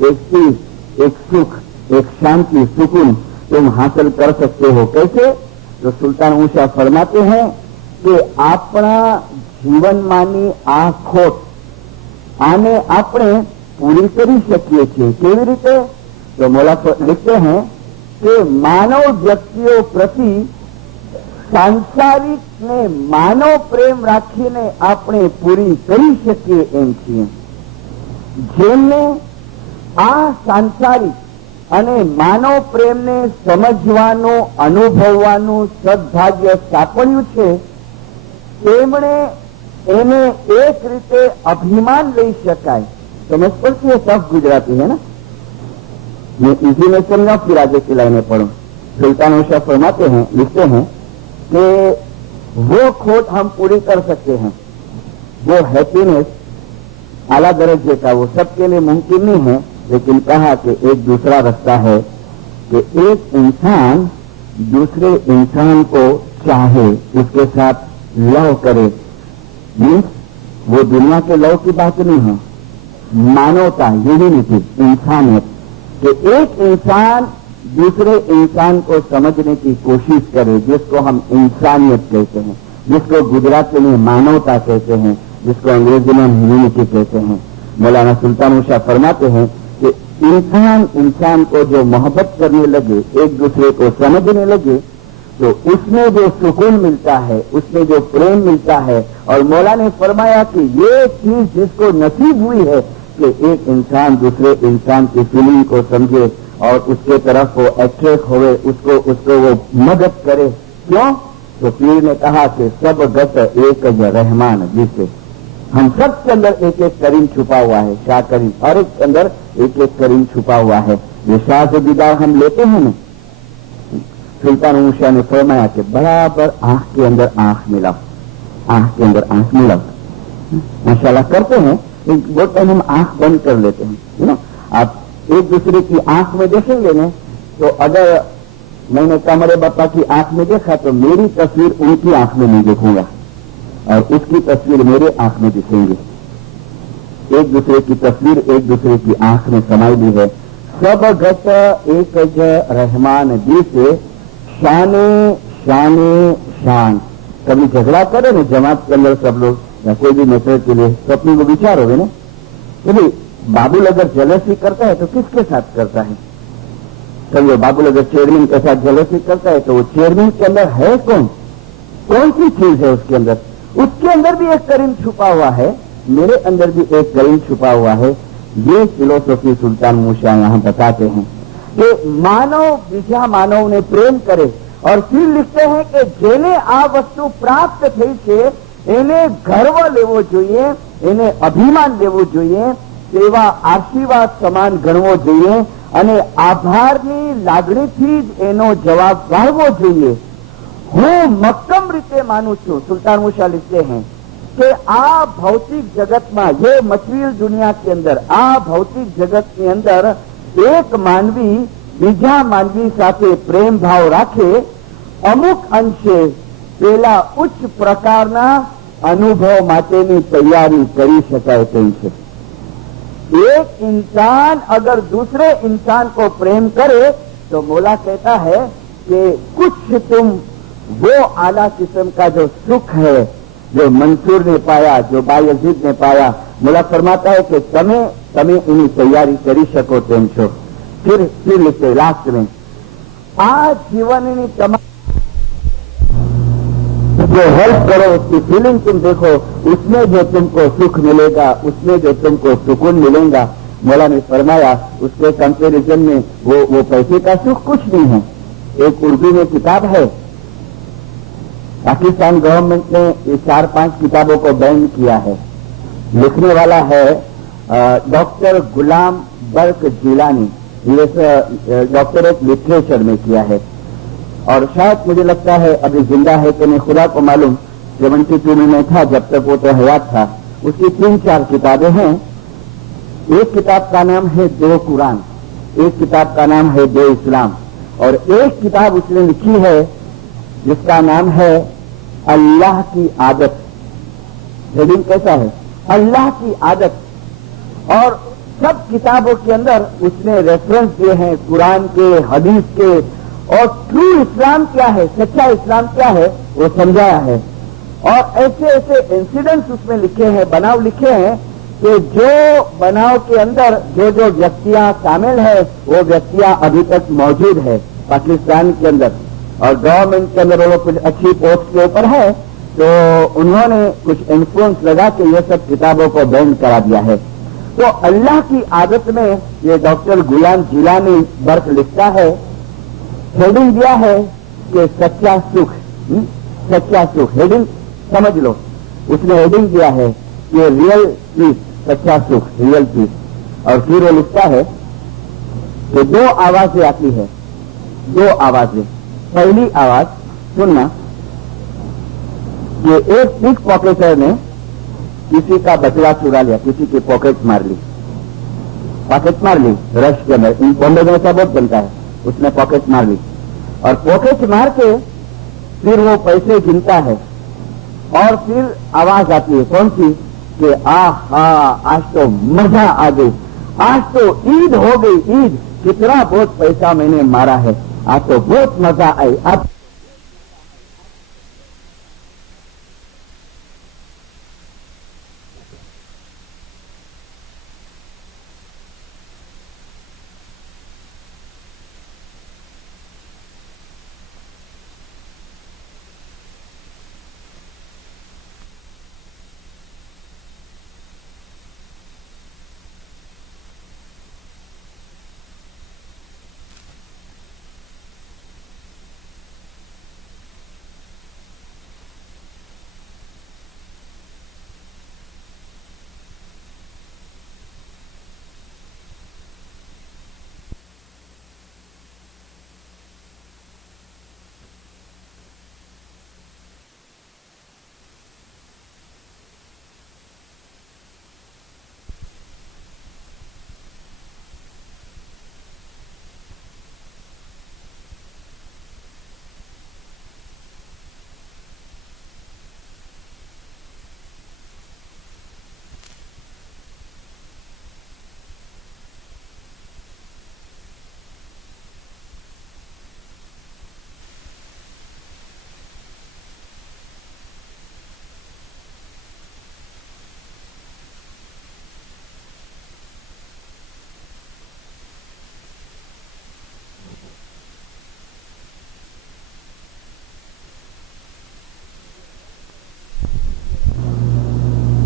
एक पीस, एक सुख, एक शांति, सुकून तुम हासिल कर सकते हो। कैसे? તો સુલતાન ઉષા ફરમાતે हैं કે આપણા જીવનમાંની આ ખોટ આને આપણે પૂરી કરી શકીએ છીએ. કેવી રીતે? તો મોલા लिखते हैं કે માનવ વ્યક્તિઓ પ્રતિ સાંસારિક ને માનવ પ્રેમ રાખીને આપણે પૂરી કરી શકીએ એમ છીએ. જેમને આ સાંસારિક અને માનવ પ્રેમને સમજવાનું અનુભવવાનું સદભાગ્ય સાંપડ્યું છે તેમણે એને એક રીતે અભિમાન લઈ શકાય. समझ पड़ती है? टफ गुजराती है ना, मैं इसी में समझा फिर आगे की लाइनें पढ़ूं. सुल्तान उषा फरमाते हैं, लिखते हैं कि वो खोट हम पूरी कर सकते हैं, वो हैप्पीनेस आला दर्जे का वो सबके लिए मुमकिन नहीं है, लेकिन कहा कि एक दूसरा रास्ता है कि एक इंसान दूसरे इंसान को चाहे, उसके साथ लव करे. मीन्स वो दुनिया के लव की बात नहीं है, मानवता, यूनिटी, इंसानियत, कि एक इंसान दूसरे इंसान को समझने की कोशिश करे, जिसको हम इंसानियत कहते हैं, जिसको गुजराती में मानवता कहते हैं, जिसको अंग्रेजी में ह्यूमैनिटी कहते हैं. मौलाना सुल्तान उषा फरमाते हैं कि इंसान को जो मोहब्बत करने लगे, एक दूसरे को समझने लगे, तो उसमें जो सुकून मिलता है, उसमें जो प्रेम मिलता है. और मौला ने फरमाया कि ये चीज जिसको नसीब हुई है कि एक इंसान दूसरे इंसान की फीलिंग को समझे और उसके तरफ वो अट्रैक्ट होवे, उसको वो मदद करे. क्यों? तो पीर ने कहा कि सब गत एक रहमान, जिसे हम सब के अंदर एक एक करीम छुपा हुआ है, शाह करीम, और एक के अंदर एक एक करीम छुपा हुआ है. ये शाह से दीदार हम लेते हैं ना, सुल्तान उषा ने फरमाया कि बराबर आंख के अंदर आंख मिलाओ, आंख के अंदर आंख मिलाओ. माशाल्लाह करते हैं, बहुत टाइम हम आंख बंद कर लेते हैं. यू नो, आप एक दूसरे की आंख में देखेंगे ना, तो अगर मैंने कमरे बापा की आंख में देखा तो मेरी तस्वीर उनकी आंख में नहीं देखूंगा और उसकी तस्वीर मेरे आंख में दिखेंगी. एक दूसरे की तस्वीर एक दूसरे की आंख में समाई है. सब गत एक रहमान दी से शाने शाने शान. कभी झगड़ा करे ना जमात के अंदर सब लोग या कोई भी मैटर के लिए, तो अपने को विचार होगा ना कि भाई बाबुल अगर जेलसी करता है तो किसके साथ करता है? समझो, बाबुल अगर चेयरमैन के साथ जेलसी करता है तो वो चेयरमैन के अंदर है कौन सी चीज है उसके अंदर? उसके अंदर भी एक करीम छुपा हुआ है, मेरे अंदर भी एक करीम छुपा हुआ है. ये फिलोसॉफी सुल्तान मूसा यहां बताते हैं कि मानव बीजा मानव ने प्रेम करे. और फिर लिखते हैं कि जेने आ वस्तु प्राप्त थई छे એને ગર્વ લેવો જોઈએ, એને અભિમાન લેવું જોઈએ, તેવા આશીર્વાદ સમાન ગણવો જોઈએ અને આભારની લાગણીથી જ એનો જવાબ ગાળવો જોઈએ. હું મક્કમ રીતે માનું છું, સુલ્તાન મૂસા लिखते हैं कि આ ભૌતિક જગતમાં, ये મટીરિયલ दुनिया के अंदर, આ ભૌતિક જગત ની અંદર એક માનવી બીજા માનવી સાથે પ્રેમ ભાવ રાખે, અમુક અંશે પેલા ઉચ્ચ પ્રકારના अनुभव माटेनी तैयारी करी शकाय तेम छे. एक इंसान अगर दूसरे इंसान को प्रेम करे तो मौला कहता है कि कुछ तुम वो आला किस्म का जो सुख है जो मंसूर ने पाया, जो बायजीद ने पाया, मौला फरमाता है कि तमे इनी तैयारी करी शको तेम छो. फिर लिखते लास्ट में, आ जीवननी तमाम जो हेल्प करो, उसकी फीलिंग तुम देखो, उसमें जो तुमको सुख मिलेगा, उसमें जो तुमको सुकून मिलेगा. मौला ने फरमाया उसके कंपेरिजन में वो पैसे का सुख कुछ नहीं है. एक उर्दू में किताब है, पाकिस्तान गवर्नमेंट ने ये 4-5 किताबों को बैन किया है. लिखने वाला है डॉक्टर गुलाम बर्क जिलानी. ये डॉक्टरेट लिटरेचर में किया है और शायद मुझे लगता है अभी जिंदा है कि नहीं खुदा को मालूम. 72 में मैं था जब तक वो तो हयात था. उसकी 3-4 किताबें हैं. एक किताब का नाम है दो कुरान, एक किताब का नाम है दो इस्लाम, और एक किताब उसने लिखी है जिसका नाम है अल्लाह की आदत. हेडिंग कैसा है? अल्लाह की आदत. और सब किताबों के अंदर उसने रेफरेंस दिए हैं कुरान के, हदीस के, اور ट्रू इस्लाम क्या है, सच्चा इस्लाम क्या है, वो समझाया है। और ऐसे ऐसे इंसिडेंट्स उसमें लिखे हैं, बनाव लिखे हैं कि जो बनाव के अंदर जो जो व्यक्तियां शामिल है वो व्यक्तियां अभी तक मौजूद है पाकिस्तान के अंदर, और गवर्नमेंट के अंदर वो कुछ अच्छी पोस्ट के ऊपर है, तो उन्होंने कुछ इन्फ्लुएंस लगा के ये सब किताबों को बैन करा दिया है। तो अल्लाह की आदत में ये डॉक्टर गुलाम जिलानी बर्क लिखता है, हेडिंग दिया है कि सच्चा सुख, सच्चा सुख, हेडिंग समझ लो, उसने हेडिंग दिया है कि रियल पीस, सच्चा सुख, रियल पीस। और फिर वो लिखता है कि दो आवाजें आती है, दो आवाजें। पहली आवाज सुनना कि एक पिक पॉकेटर ने किसी का बटुआ चुरा लिया, किसी की पॉकेट मार ली, पॉकेट मार ली रश के अंदर, बॉम्बे में ऐसा बहुत बनता है, उसने पॉकेट मार ली और पॉकेट मार के फिर वो पैसे गिनता है और फिर आवाज आती है कौन सी कि आहा आज तो मजा आ गई, आज तो ईद हो गई, ईद, कितना बहुत पैसा मैंने मारा है, आज तो बहुत मजा आई। आज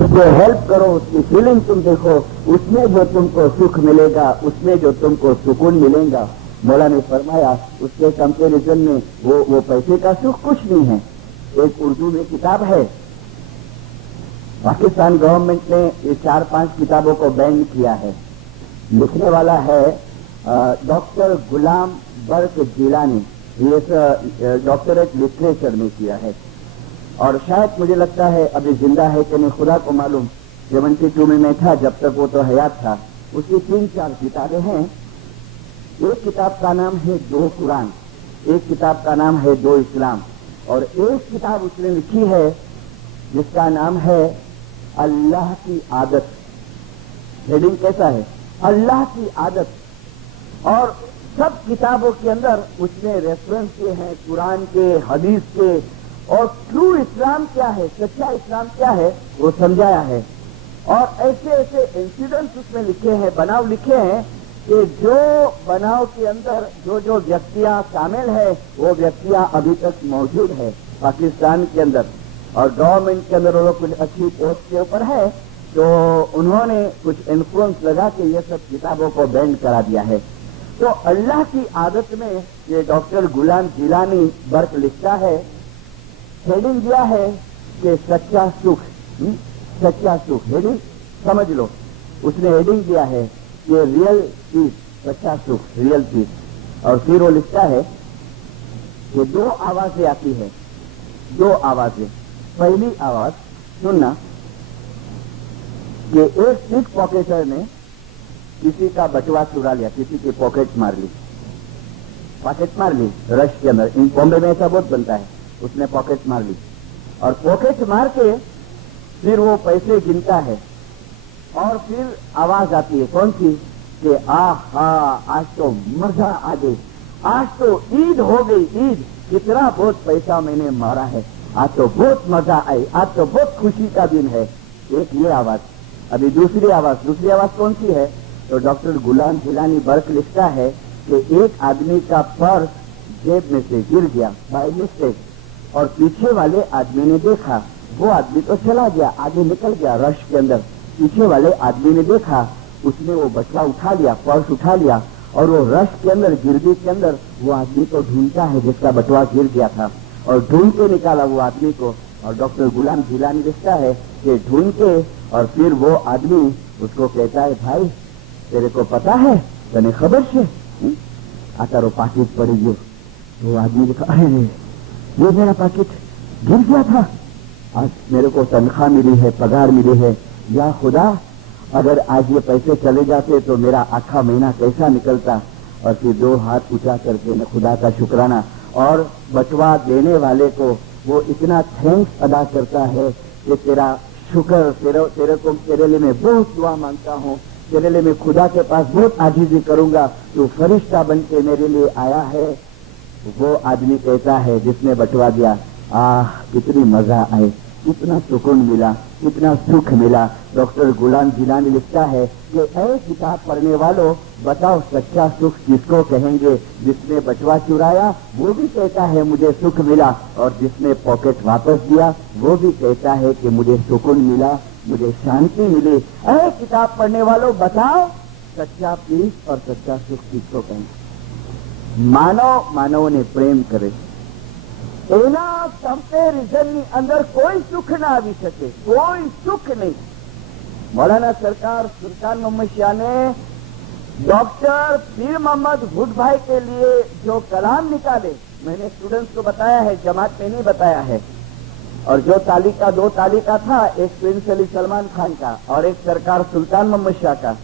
उसको हेल्प करो, उसकी फीलिंग तुम देखो, उसमें जो तुमको सुख मिलेगा, उसमें जो तुमको सुकून मिलेगा। मौला ने फरमाया उसके कंपेरिजन में वो पैसे का सुख कुछ नहीं है। एक उर्दू में किताब है, पाकिस्तान गवर्नमेंट ने ये 4-5 किताबों को बैन किया है। लिखने वाला है डॉक्टर गुलाम बर्क जिलानी, ये डॉक्टरेट लिटरेचर में किया है और शायद मुझे लगता है अभी जिंदा है कि नहीं खुदा को मालूम। 72 में मैं था, जब तक वो तो हयात था। उसकी 3-4 किताबें हैं। एक किताब का नाम है 2 कुरान, एक किताब का नाम है 2 इस्लाम, और एक किताब उसने लिखी है जिसका नाम है अल्लाह की आदत। हेडिंग कैसा है, अल्लाह की आदत। और सब किताबों के अंदर उसने रेफरेंस किए हैं कुरान के, हदीस के, और ट्रू इस्लाम क्या है, सच्चा इस्लाम क्या है, वो समझाया है। और ऐसे ऐसे इंसिडेंट्स उसमें लिखे हैं, बनाव लिखे हैं कि जो बनाव के अंदर जो जो व्यक्तियां शामिल है वो व्यक्तियां अभी तक मौजूद है पाकिस्तान के अंदर, और गवर्नमेंट के अंदर वो लोग कुछ अच्छी पोस्ट के ऊपर है, तो उन्होंने कुछ इन्फ्लुएंस लगा के ये सब किताबों को बैन करा दिया है। तो अल्लाह की आदत में ये डॉक्टर गुलाम जिलानी बर्क लिखता है, हेडिंग दिया है कि सच्चा सुख, सच्चा सुख, हेडिंग समझ लो, उसने हेडिंग दिया है कि रियल पीस, सच्चा सुख, रियल पीस। और फिर वो लिखता है कि 2 आवाजें आती है, 2 आवाजें। पहली आवाज सुनना कि एक पिक पॉकेटर ने किसी का बटुआ चुरा लिया, किसी की पॉकेट मार ली, पॉकेट मार ली रश के अंदर, बॉम्बे में ऐसा बहुत बनता है, उसने पॉकेट मार ली और पॉकेट मार के फिर वो पैसे गिनता है और फिर आवाज आती है कौन सी कि आहा आज तो मजा आ गई, आज तो ईद हो गई, ईद, इतना बहुत पैसा मैंने मारा है, आज तो बहुत मजा आई, आज तो बहुत खुशी का दिन है। एक ये आवाज। अभी दूसरी आवाज कौन सी है? तो डॉक्टर गुलाम जिलानी बर्क लिखता है कि एक आदमी का पर्स जेब में से गिर गया बाय मिस्टेक, और पीछे वाले आदमी ने देखा, वो आदमी तो चला गया, आगे निकल गया रश के अंदर। पीछे वाले आदमी ने देखा, उसने वो बटुआ उठा लिया, पर्स उठा लिया, और वो रश के अंदर, गिरदी के अंदर वो आदमी को ढूंढता है जिसका बटुआ गिर गया था, और ढूंढ के निकाला वो आदमी को। और डॉक्टर गुलाम जिलानी लिखता है कि ढूंढ के, और फिर वो आदमी उसको कहता है, भाई तेरे को पता है, तने खबर से आ तारो पाकिट पड़ी गयो। वो आदमी ने कहा, अरे ये मेरा पाकिट गिर गया था, आज मेरे को तनख्वाह मिली है, पगार मिली है, या खुदा अगर आज ये पैसे चले जाते तो मेरा आखा महीना कैसा निकलता। और फिर दो हाथ ऊंचा करके मैं खुदा का शुक्राना, और बटुआ देने वाले को वो इतना थैंक्स अदा करता है कि तेरा शुक्र, तेरे लिए मैं बहुत दुआ मांगता हूँ, तेरे लिए मैं खुदा के पास बहुत आजीजी करूंगा, तू फरिश्ता बन के मेरे लिए आया है। वो आदमी कहता है जिसने बटुआ दिया, कितनी मजा आए, कितना सुकून मिला, कितना सुख मिला। डॉक्टर गुलाम जिलानी लिखता है कि ऐ किताब पढ़ने वालों, बताओ सच्चा सुख किसको कहेंगे? जिसने बटुआ चुराया वो भी कहता है मुझे सुख मिला, और जिसने पॉकेट वापस दिया वो भी कहता है कि मुझे सुकून मिला, मुझे शांति मिली। ऐ किताब पढ़ने वालों, बताओ सच्चा पीस और सच्चा सुख किसको कहेंगे? માનવને પ્રેમ કરે, એના કમ્પેરિઝનની અંદર કોઈ સુખ ના આવી શકે, કોઈ સુખ નહીં। મૌલાના સરકાર સુલ્તાન મોહમ્મદ શાહ ने डॉक्टर पीर मोहम्मद हुड भाई के लिए जो कलाम निकाले, मैंने स्टूडेंट्स को बताया है, जमात में नहीं बताया है। और जो तालिका, दो तालिका था, एक प्रिंस अली सलमान खान का और एक सरकार सुल्तान मोहम्मद शाह का,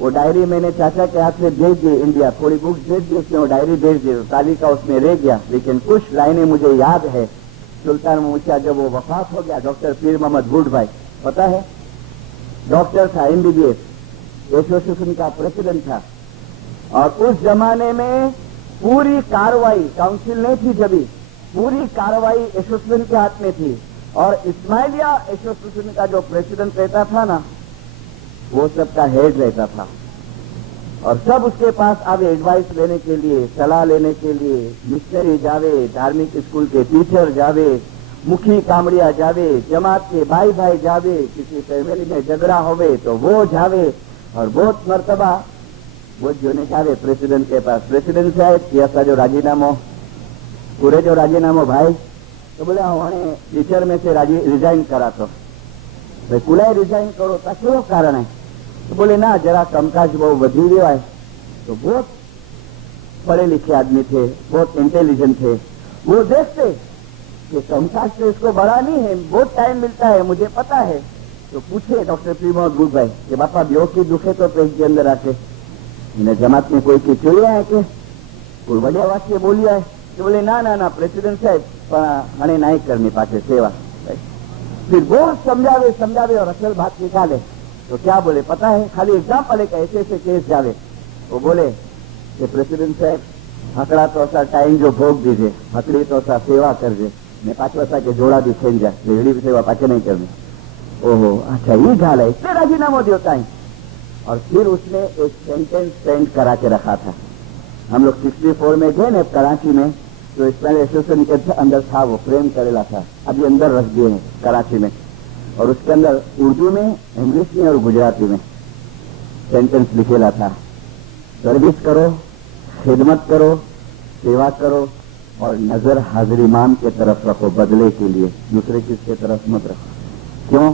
वो डायरी मैंने चाचा के हाथ में भेज दी इंडिया, थोड़ी बुक्स भेज दी, उसने वो डायरी भेज दी, तो तालिका उसमें रह गया, लेकिन कुछ लाइनें मुझे याद है। सुल्तान मोहम्मद शाह जब वो वफात हो गया, डॉक्टर पीर मोहम्मद हुड भाई, पता है, डॉक्टर था, MBBS, एसोसिएशन का प्रेसिडेंट था, और उस जमाने में पूरी कार्रवाई, काउंसिल नहीं थी जब, पूरी कार्रवाई एसोसिएशन के हाथ में थी। और इस्माइलिया एसोसिएशन का जो प्रेसिडेंट रहता था ना, वो सबका हेड रहता था, और सब उसके पास आवे एडवाइस लेने के लिए, सलाह लेने के लिए। मिशनरी जावे, धार्मिक स्कूल के टीचर जावे, मुखी कामड़िया जावे, जमात के भाई भाई जावे, किसी फैमिली में झगड़ा होवे तो वो जावे, और बहुत मर्तबा वो जोने जावे प्रेसिडेंट के पास, प्रेसिडेंट साहब ये ऐसा जो राजीनामो, पूरे जो राजीनामो भाई, तो बोले हमने टीचर में से रिजाइन करा, तो भाई कुलाय रिजाइन करो, तो क्यों कारण है? तो बोले ना, जरा कामकाज वो वधी गया है। तो बहुत पढ़े लिखे आदमी थे, बहुत इंटेलिजेंट थे, वो देखते कि कामकाज तो इसको बड़ा नहीं है, बहुत टाइम मिलता है, मुझे पता है। तो पूछे डॉक्टर पीर मोहम्मद हुड भाई कि बापा ब्यो की दुखे तो पेट के अंदर आके इन्हें जमात में कोई चोरिया है के कोई बढ़िया वाक्य बोलिया है? तो बोले ना ना ना प्रेसिडेंट साहब, पर हने नहीं करनी पाके सेवा। फिर बहुत समझावे और असल बात निकाले। तो क्या बोले पता है? खाली एग्जाम्पल एक ऐसे ऐसे केस जावे, वो बोले कि प्रेसिडेंट साहब हकड़ा तो ऐसा टाइम जो भोग दीजिए, हकड़ी तो ऐसा सेवा कर दे, ने पाछो ऐसा के जोड़ा भी खेल जाए, रेड़ी भी सेवा पाछे नहीं करनी। ओहो अच्छा ये गाल है, इसलिए राजीनामा देता है। और फिर उसने एक सेंटेंस सेंड करा के रखा था। हम लोग 64 में गए ना कराची में, तो इस्माइल एसोसिएशन के अंदर था, वो प्रेम करेला था, अभी अंदर रख दिए हैं कराची में। और उसके अंदर उर्दू में, इंग्लिश में और गुजराती में सेंटेंस लिखेला था, सर्विस करो, खिदमत करो, सेवा करो, और नजर हाजिर इमाम के तरफ रखो, बदले के लिए दूसरे किसके तरफ मत रखो। क्यों?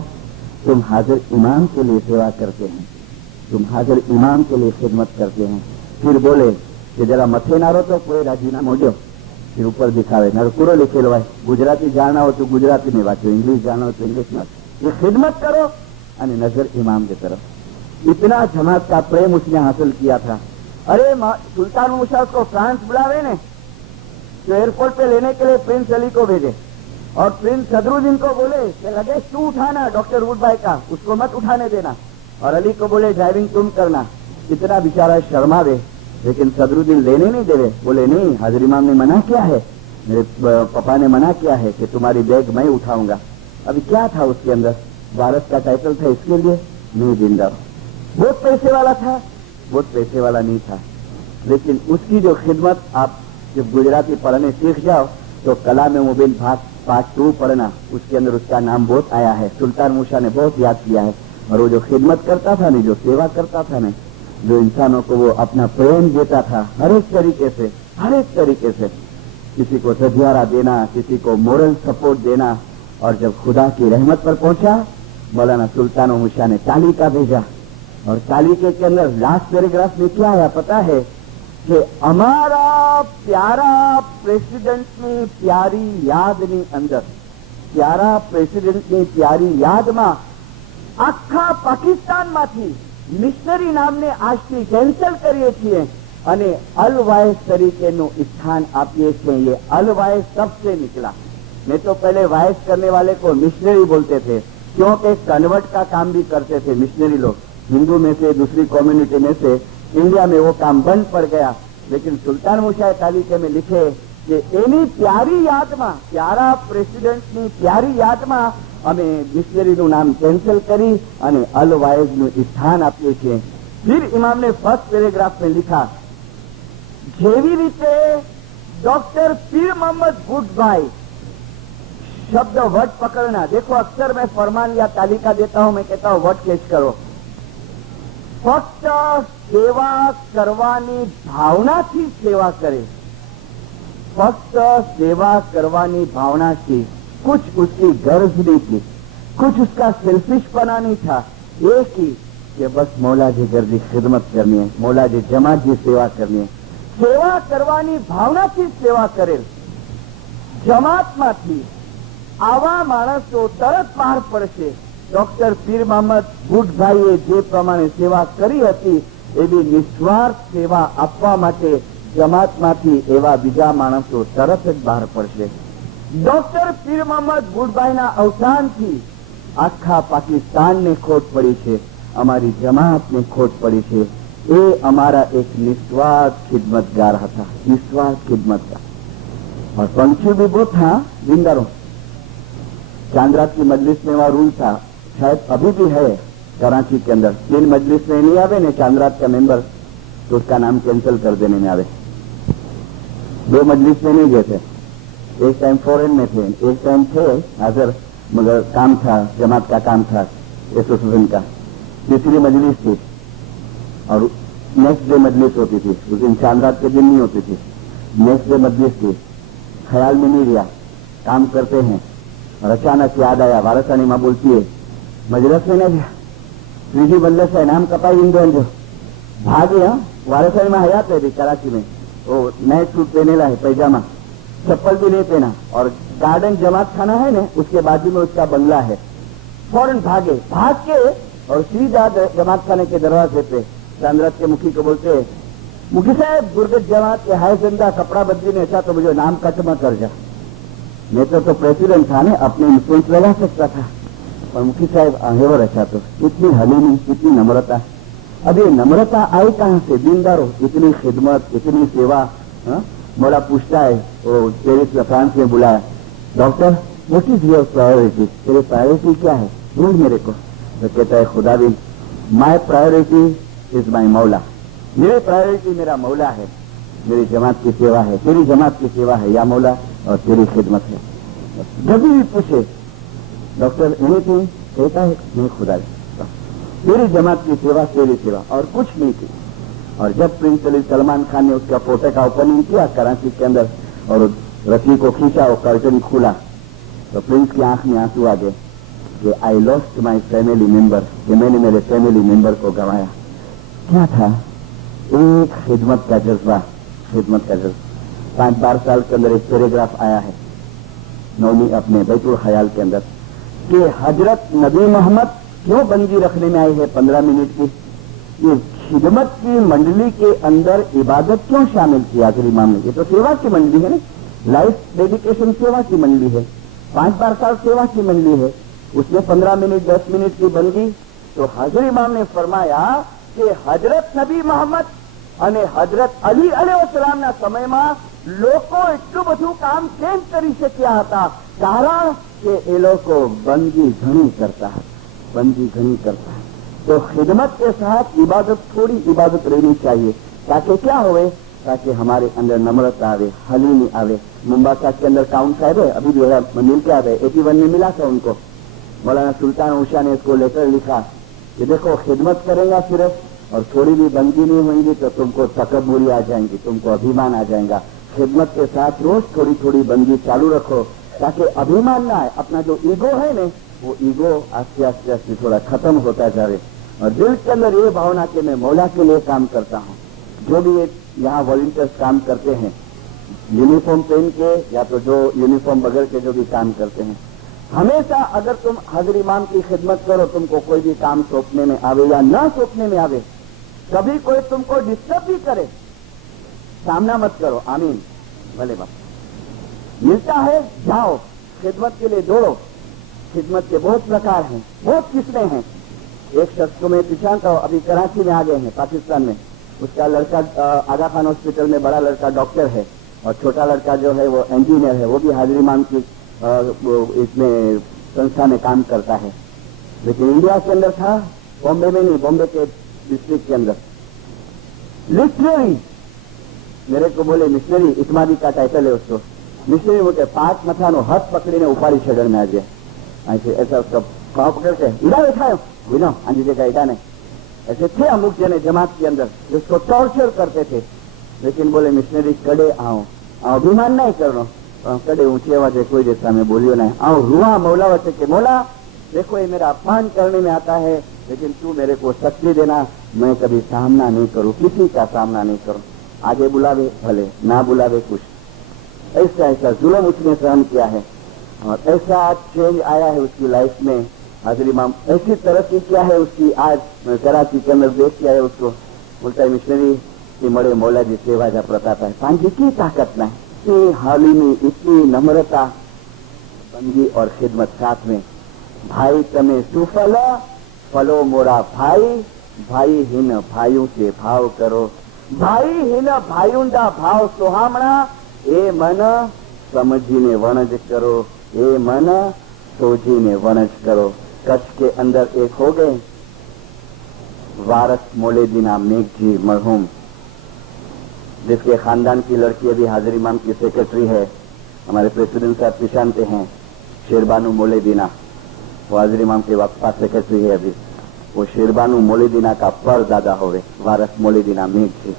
तुम हाजिर इमाम के लिए सेवा करते हैं, तुम हाजिर इमाम के लिए खिदमत करते हैं। फिर बोले कि जरा मथे नारो तो कोई राजीनामो दो, फिर ऊपर दिखावे पूरो लिखेलो है, गुजराती जाना हो तो गुजराती में वाँचो, इंग्लिश जाना हो तो इंग्लिश में, ये खिदमत करो और नजर इमाम की तरफ। इतना जमात का प्रेम उसने हासिल किया था। अरे सुल्तान मुशाह को फ्रांस बुलावे ने, तो एयरपोर्ट पे लेने के लिए प्रिंस अली को भेजे, और प्रिंस सदरुद्दीन को बोले कि लगेज तू उठाना डॉक्टर वुड भाई का, उसको मत उठाने देना, और अली को बोले ड्राइविंग तुम करना। इतना बेचारा शर्मावे लेकिन सदरुद्दीन लेने नहीं दे रहे। बोले नहीं, हाजिर इमाम ने मना किया है, मेरे पापा ने मना किया है कि तुम्हारी बैग मैं उठाऊंगा। अभी क्या था उसके अंदर, वारस का टाइटल था, इसके लिए नहीं जिंदा। बहुत पैसे वाला था, बहुत पैसे वाला नहीं था, लेकिन उसकी जो खिदमत, आप जब गुजराती पढ़ने सीख जाओ तो कलाम मुबीन भाग पार्ट 2 पढ़ना, उसके अंदर उसका नाम बहुत आया है। सुल्तान मूसा ने बहुत याद किया है। और वो जो खिदमत करता था, जो सेवा करता था, जो इंसानों को वो अपना प्रेम देता था, हर एक तरीके से किसी को सदियारा देना, किसी को मोरल सपोर्ट देना। और जब खुदा की रहमत पर पहुंचा, मौलाना सुल्तान मूसा ने तालिका भेजा, और तालिके के अंदर लास्ट पैराग्राफ में क्या आया पता है कि અમારા પ્યારા પ્રેસિડેન્ટની પ્યારી યાદની અંદર, પ્યારા પ્રેસિડેન્ટની પ્યારી યાદમાં આખા પાકિસ્તાનમાંથી મિશનરી નામને આજથી કેન્સલ કરીએ છીએ અને અલ વાયસ તરીકેનું સ્થાન આપીએ છીએ। ये अल वायस सबसे निकला। नहीं तो पहले वायस करने वाले को मिशनरी बोलते थे, क्योंकि कन्वर्ट का काम भी करते थे मिशनरी लोग, हिंदू में से दूसरी कम्युनिटी में से। इंडिया में वो काम बंद पड़ गया, लेकिन सुल्तान मूसा तालिके में लिखे कि एनी प्यारी यादમાં, प्यारा प्रेसिडेंटની प्यारी यादમાં અમે મિશનરીનું નામ કેન્સલ કરી અને અલ વાયઝનું સ્થાન આપીએ છીએ। फिर इमाम ने फर्स्ट पैराग्राफ में लिखा, જેવી રીતે डॉक्टर पीर मोहम्मद गुडभाई, शब्द वर्ड पकड़ना। देखो अक्सर मैं फरमान या तालिका देता हूं, मैं कहता हूं वर्ड कैच करो। फक्त सेवा करवानी भावनाथी सेवा करे, फक्त सेवा करवानी भावना थी, कुछ उसकी गर्ज नहीं थी, कुछ उसका सेल्फिशपना नहीं था। एक ही कि बस मौला जी घर की खिदमत करनी है, मौला जी जमात की सेवा करनी है। सेवा करवानी भावनाथी सेवा करे। जमातमांथी आवा माणसो तरत बहार पड़शे। डॉक्टर पीर मोहम्मद गुडभाઈએ જે પ્રમાણે સેવા કરી હતી, એવી નિસ્વાર્થ સેવા આપવા માટે જમાતમાંથી એવા બીજા માણસો તરત જ બહાર પડશે। ડોક્ટર પીર મોહમ્મદ ગુડભાઈના અવસાનથી આખા પાકિસ્તાનને ખોટ પડી છે, અમારી જમાતને ખોટ પડી છે। એ અમારા એક નિસ્વાર્થ ખિદમતગાર હતા, નિસ્વાર્થ ખિદમતગાર। और पंछी भी बहुत था, जिंदारों। चांद रात की मजलिस में वहां रूल था, शायद अभी भी है कराची के अंदर। 3 मजलिस में नहीं आवे ने चांद रात का मेंबर, तो उसका नाम कैंसिल कर देने में आवे। 2 मजलिस में नहीं गए थे, एक टाइम फॉरेन में थे, एक टाइम थे हाजिर, मगर काम था, जमात का काम था, एसोसिएशन का। तीसरी मजलिस थी और नेक्स्ट डे मजलिस होती थी, उस दिन चांद रात के दिन नहीं होती थी, नेक्स्ट डे मजलिस थी। ख्याल में नहीं रिया, काम करते हैं और अचानक याद आया, वारसानी माँ बोलती है मजलिस में नहीं, त्रीजी मजलिस है, नाम कपाई इन दो भागे। हाँ, वारसानी माँ हयात है कराची में, वो नए सूट पहने ला है, पैजामा, चप्पल भी नहीं पहना, और गार्डन जमात खाना है ना, उसके बाजू में उसका बंगला है। फौरन भागे, भाग के और सीधा जमात खाने के दरवाजे पे चांदरात के मुखी को बोलते, मुखी साहब गुरगत जमात के हाय जिंदा कपड़ा बदली ने ऐसा तो मुझे नाम कट मत कर जा। मैं तो प्रेसिडेंट था ने, अपने इन्फ्लुएंस लगा सकता था, और मुखी साहब आहेवर अच्छा तो इतनी हलीमी, इतनी नम्रता। अब ये नम्रता आई कहां से? दीनदारों, इतनी खिदमत, इतनी सेवा। मौला पूछता है, वो पेरिस फ्रांस में बुलाया, doctor what is your priority, तेरे प्रायोरिटी क्या है, बोल मेरे को। तो कहता है खुदा भी, माई प्रायोरिटी इज माई मौला, मेरी प्रायोरिटी मेरा मौला है, मेरी जमात की सेवा है, तेरी जमात की सेवा है या मौला, और तेरी खिदमत है। जब भी पूछे डॉक्टर एनीथिंग, कहता है नहीं खुदा, तेरी जमात की सेवा, तेरी सेवा, और कुछ नहीं थी। और जब प्रिंस अली सलमान खान ने उसका फोटो का ओपनिंग किया कराची के अंदर, और रस्सी को खींचा, वो कर्टन खुला, तो प्रिंस की आंख में आंसू आ गए कि I lost my family member, कि मैंने मेरे फैमिली मेंबर को गंवाया। क्या था? एक खिदमत का जज्बा, खिदमत का जज्बा। 5-12 साल के अंदर एक पैराग्राफ आया है नौमी अपने बैतुल ख्याल के अंदर कि हजरत नबी मोहम्मद क्यों बंदी रखने में आई है 15 मिनट की, ये खिदमत की मंडली के अंदर इबादत क्यों शामिल की आखिरी मामले? ये तो सेवा की मंडली है ना, लाइफ डेडिकेशन सेवा की मंडली है, 5-12 साल सेवा की मंडली है, उसमें 15 मिनट 10 मिनट की बंदी। तो हाजिर इमाम ने फरमाया कि हजरत नबी मोहम्मद અને હજરત અલી અલૈહિસ્સલામના સમયમાં લોકો એટલું બધું કામ કેમ કરી શક્યા હતા? કારણ કે એ લોકો બંદगी ઘણી કરતા હતા, બંदगी घनी करता है। तो खिदमत के साथ इबादत, थोड़ी इबादत रहनी चाहिए, ताकि क्या होवे, ताकि हमारे अंदर नम्रता आवे, हलीमी आवे। मुंबासा के अंदर काउंट साहब है, अभी जो है मिल के आवे, 81 में मिला था उनको। मौलाना सुल्तान उषा ने इसको लेटर लिखा कि देखो खिदमत करेगा सिर्फ और थोड़ी भी बंदगी नहीं होंगी तो तुमको तकब्बुरी आ जाएंगी, तुमको अभिमान आ जाएगा। खिदमत के साथ रोज थोड़ी थोड़ी बंदगी चालू रखो ताकि अभिमान ना आए। अपना जो ईगो है ना, वो ईगो आस्ते आस्ते आस्ते थोड़ा खत्म होता जाए और दिल के अंदर ये भावना कि मैं मौला के लिए काम करता हूँ। जो भी यहाँ वॉलंटियर्स काम करते हैं यूनिफॉर्म पहन के या तो जो यूनिफॉर्म बगैर के जो भी काम करते हैं, हमेशा अगर तुम हाजिर इमाम की खिदमत करो, तुमको कोई भी काम सौंपने में आवे या न सौंपने में आवे, कभी कोई तुमको डिस्टर्ब भी करे, सामना मत करो, आमीन भले बाप। मिलता है जाओ, खिदमत के लिए दौड़ो। खिदमत के बहुत प्रकार हैं, बहुत किस्में हैं। एक शख्स को मैं पहचानता हूं, अभी कराची में आ गए हैं पाकिस्तान में। उसका लड़का आगा खान हॉस्पिटल में बड़ा लड़का डॉक्टर है और छोटा लड़का जो है वो इंजीनियर है। वो भी हाजिर इमाम की इसमें संस्था में काम करता है, लेकिन इंडिया के अंदर था, बॉम्बे में नहीं, बॉम्बे के डिस्ट्रिक्ट के अंदर। लिटरेरी मेरे को बोले मिशनरी, इतमादी का टाइटल है उसको। मिशनरी बोलते 5 मथानो हाथ पकड़ीने उपाड़ी छड़न में आ गया, ऐसे ऐसा उसका पाँव पकड़ के ईड़ा बैठायो बिना आंधी जगह ईड़ा ने। ऐसे थे अमुक जने जमात के अंदर जिसको टॉर्चर करते थे, लेकिन बोले मिशनरी कड़े आओ, अभिमान नहीं करनो, कड़े ऊंची आवाज कोई जैसा मैं बोलियो नहीं, आओ रुआ मौला वच्चे के मौला देखो ये मेरा अपमान करने में आता है, लेकिन तू मेरे को शक्ति देना, मैं कभी सामना नहीं करूं, किसी का सामना नहीं करूं। आगे बुलावे भले, ना बुलावे कुछ। ऐसा ऐसा जुल्म उसने सहन किया है और ऐसा चेंज आया है उसकी लाइफ में। हाजिर इमाम ऐसी तरक्की क्या है उसकी, आज मैं कराची के अंदर देख के आया उसको। बोलता है मिशनरी की मरे मौला जी सेवा जा प्रताप है, पांजी की ताकत नहीं, इतनी हालिमी, इतनी नम्रता, बंदगी और खिदमत साथ में। भाई तमे सुफल फलो मोरा भाई, भाई हिन भाइयों से भाव करो, भाई हिन भाइयों भाव सोहामणा, ए मन समझीने वणज करो, ए मन सोचीने वणज करो। कच्छ के अंदर एक हो गए वारस मोलेदीना मेघ जी मरहूम, जिसके खानदान की लड़की अभी हाजिर इमाम की सेक्रेटरी है, हमारे प्रेसिडेंट साहब पहचानते हैं, शेरबानू मोलेदीना, वो हाजिर इमाम के पास सेक्रेटरी है अभी। वो शेरबानू मोलेदीना का पर दादा होवे वारस मोलेदीना मेघ जी।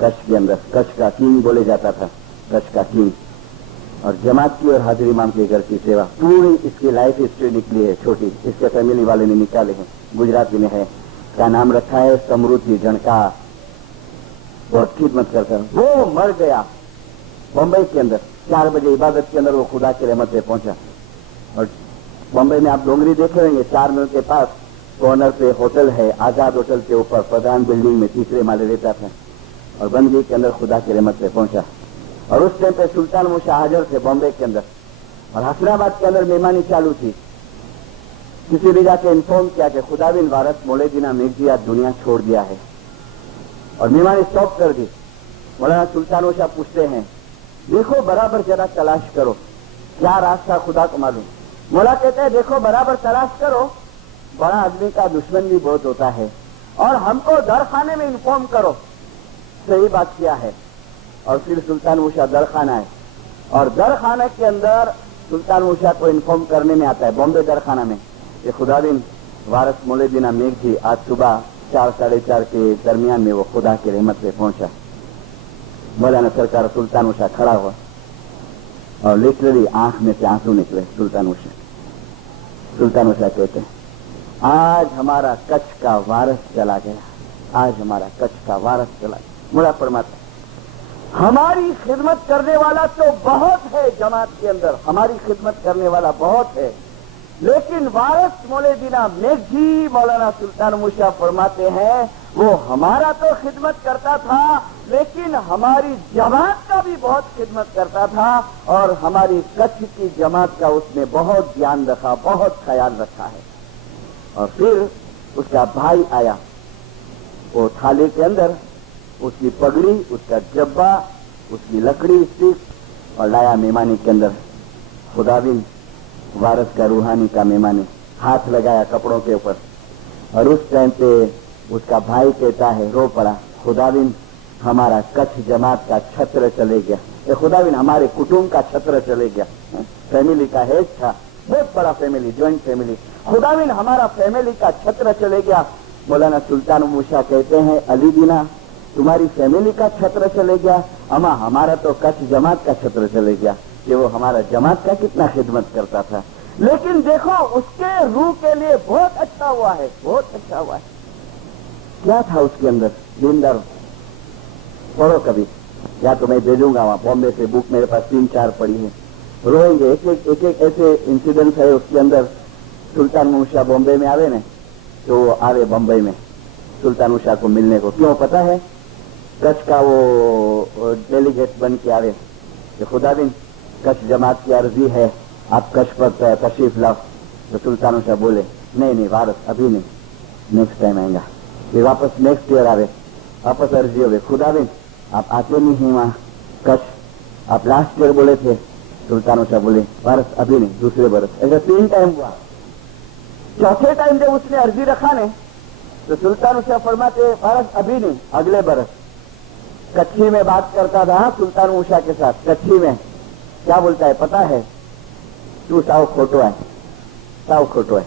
कच्छ के अंदर कच्छ का किंग बोले जाता था, कच्छ का किंग। और जमात की और हाजिर इमाम के घर की सेवा पूरी इसकी लाइफ हिस्ट्री निकली है छोटी, इसके फैमिली वाले ने निकाले हैं, गुजराती में है। क्या नाम रखा है? समृद्धि जनका। बहुत खिदमत करता है। वो मर गया बम्बई के अंदर, 4 बजे इबादत के अंदर वो खुदा की रहमत से पहुंचा। और बम्बई में आप डोंगरी देखे होंगे, 4 मील के पास कॉर्नर पे होटल है, आजाद होटल के ऊपर प्रधान बिल्डिंग में 3रे माले रहता था और बंदगी के अंदर खुदा की रहमत से पहुंचा। और उस टाइम पे सुल्तान मूसा हाजिर थे बॉम्बे के अंदर और हसनाबाद के अंदर मेहमानी चालू थी। किसी भी जाके इन्फॉर्म किया कि खुदा बिन वारस मोलेदीना मेघ जी आज दुनिया छोड़ दिया है और मेहमानी स्टॉप कर दी। मौलाना सुल्तान मूसा पूछते हैं देखो बराबर जरा तलाश करो, क्या रास्ता खुदा को मालूम। मौला कहते हैं देखो बराबर तलाश करो, बड़ा आदमी का दुश्मन भी बहुत होता है और हमको दर खाने में इन्फॉर्म करो। सही बात किया है। और फिर सुल्तान मूसा दर खाना है और दर खाने के अंदर सुल्तान मूसा को इन्फॉर्म करने में आता है बॉम्बे दर खाना में कि खुदा बिन वारस मोलेदीना मेघ जी आज सुबह 4 साढ़े 4 के दरमियान में वो खुदा की रहमत से पहुंचा। मौलाना सरकार सुल्तान मूसा खड़ा हुआ और लिटरली आंख में से आंसू निकले। सुल्तान मूसा कहते हैं आज हमारा कच्छ का वारस चला गया, आज हमारा कच्छ का वारस चला गया। मुड़ा परमात्मा हमारी खिदमत करने वाला तो बहुत है जमात के अंदर, हमारी खिदमत करने वाला बहुत है, लेकिन वारस मोलेदीना मेघ जी मौलाना सुल्तान मूसा फरमाते हैं वो हमारा तो खिदमत करता था, लेकिन हमारी जमात का भी बहुत खिदमत करता था और हमारी कच्छ की जमात का उसने बहुत ध्यान रखा, बहुत ख्याल रखा है। और फिर उसका भाई आया, वो थाली के अंदर उसकी पगड़ी, उसका जब्बा, उसकी लकड़ी स्टिक और लाया मेहमानी के अंदर। खुदाबिन वारस का रूहानी का मेहमानी हाथ लगाया कपड़ों के ऊपर और उस टाइम पे उसका भाई कहता है, रो पड़ा, खुदाबिन हमारा कच्छ जमात का छत्र चले गया, ये खुदाबिन हमारे कुटुंब का छत्र चले गया। फैमिली का हेड था, बहुत बड़ा फैमिली, ज्वाइंट फैमिली, खुदाबिन हमारा फैमिली का छत्र चले गया। मौलाना सुल्तान मूसा कहते हैं, अली दीना तुम्हारी फैमिली का छत्र चले गया, अमा हमारा तो कच्छ जमात का छत्र चले गया, कि वो हमारा जमात का कितना खिदमत करता था। लेकिन देखो उसके रूह के लिए बहुत अच्छा हुआ है, बहुत अच्छा हुआ है। क्या था उसके अंदर? दीनदार। पढ़ो कभी, या तो मैं भेजूंगा वहां बॉम्बे से बुक, मेरे पास 3-4 पड़ी है, रोएंगे। एक एक ऐसे इंसिडेंट है उसके अंदर। सुल्तान मूसा बॉम्बे में आवे ने, तो आवे बम्बई में सुल्तान मूसा को मिलने को, क्यों पता है? कच्छ का वो डेलीगेट बन के आवे कि खुदाबिन कच्छ जमात की अर्जी है, आप कच्छ पर तशरीफ लाओ। तो सुल्तान मूसा बोले, नहीं नहीं वारस अभी नहीं, नेक्स्ट टाइम आएगा। फिर वापस नेक्स्ट ईयर आवे, वापस अर्जी हो गई, खुदाबिन आप आते नहीं हैं वहां कच्छ, आप लास्ट ईयर बोले थे। सुल्तान मूसा बोले, वारस अभी नहीं, दूसरे बरस। ऐसा 3 टाइम हुआ। चौथे टाइम जब उसने अर्जी रखा ने, तो सुल्तान मूसा फरमाते, वारस अभी नहीं, अगले बरस। कच्छी में बात करता था सुल्तान मूसा के साथ, कच्छी में क्या बोलता है पता है? तू साव खोटो है, साव खोटो है,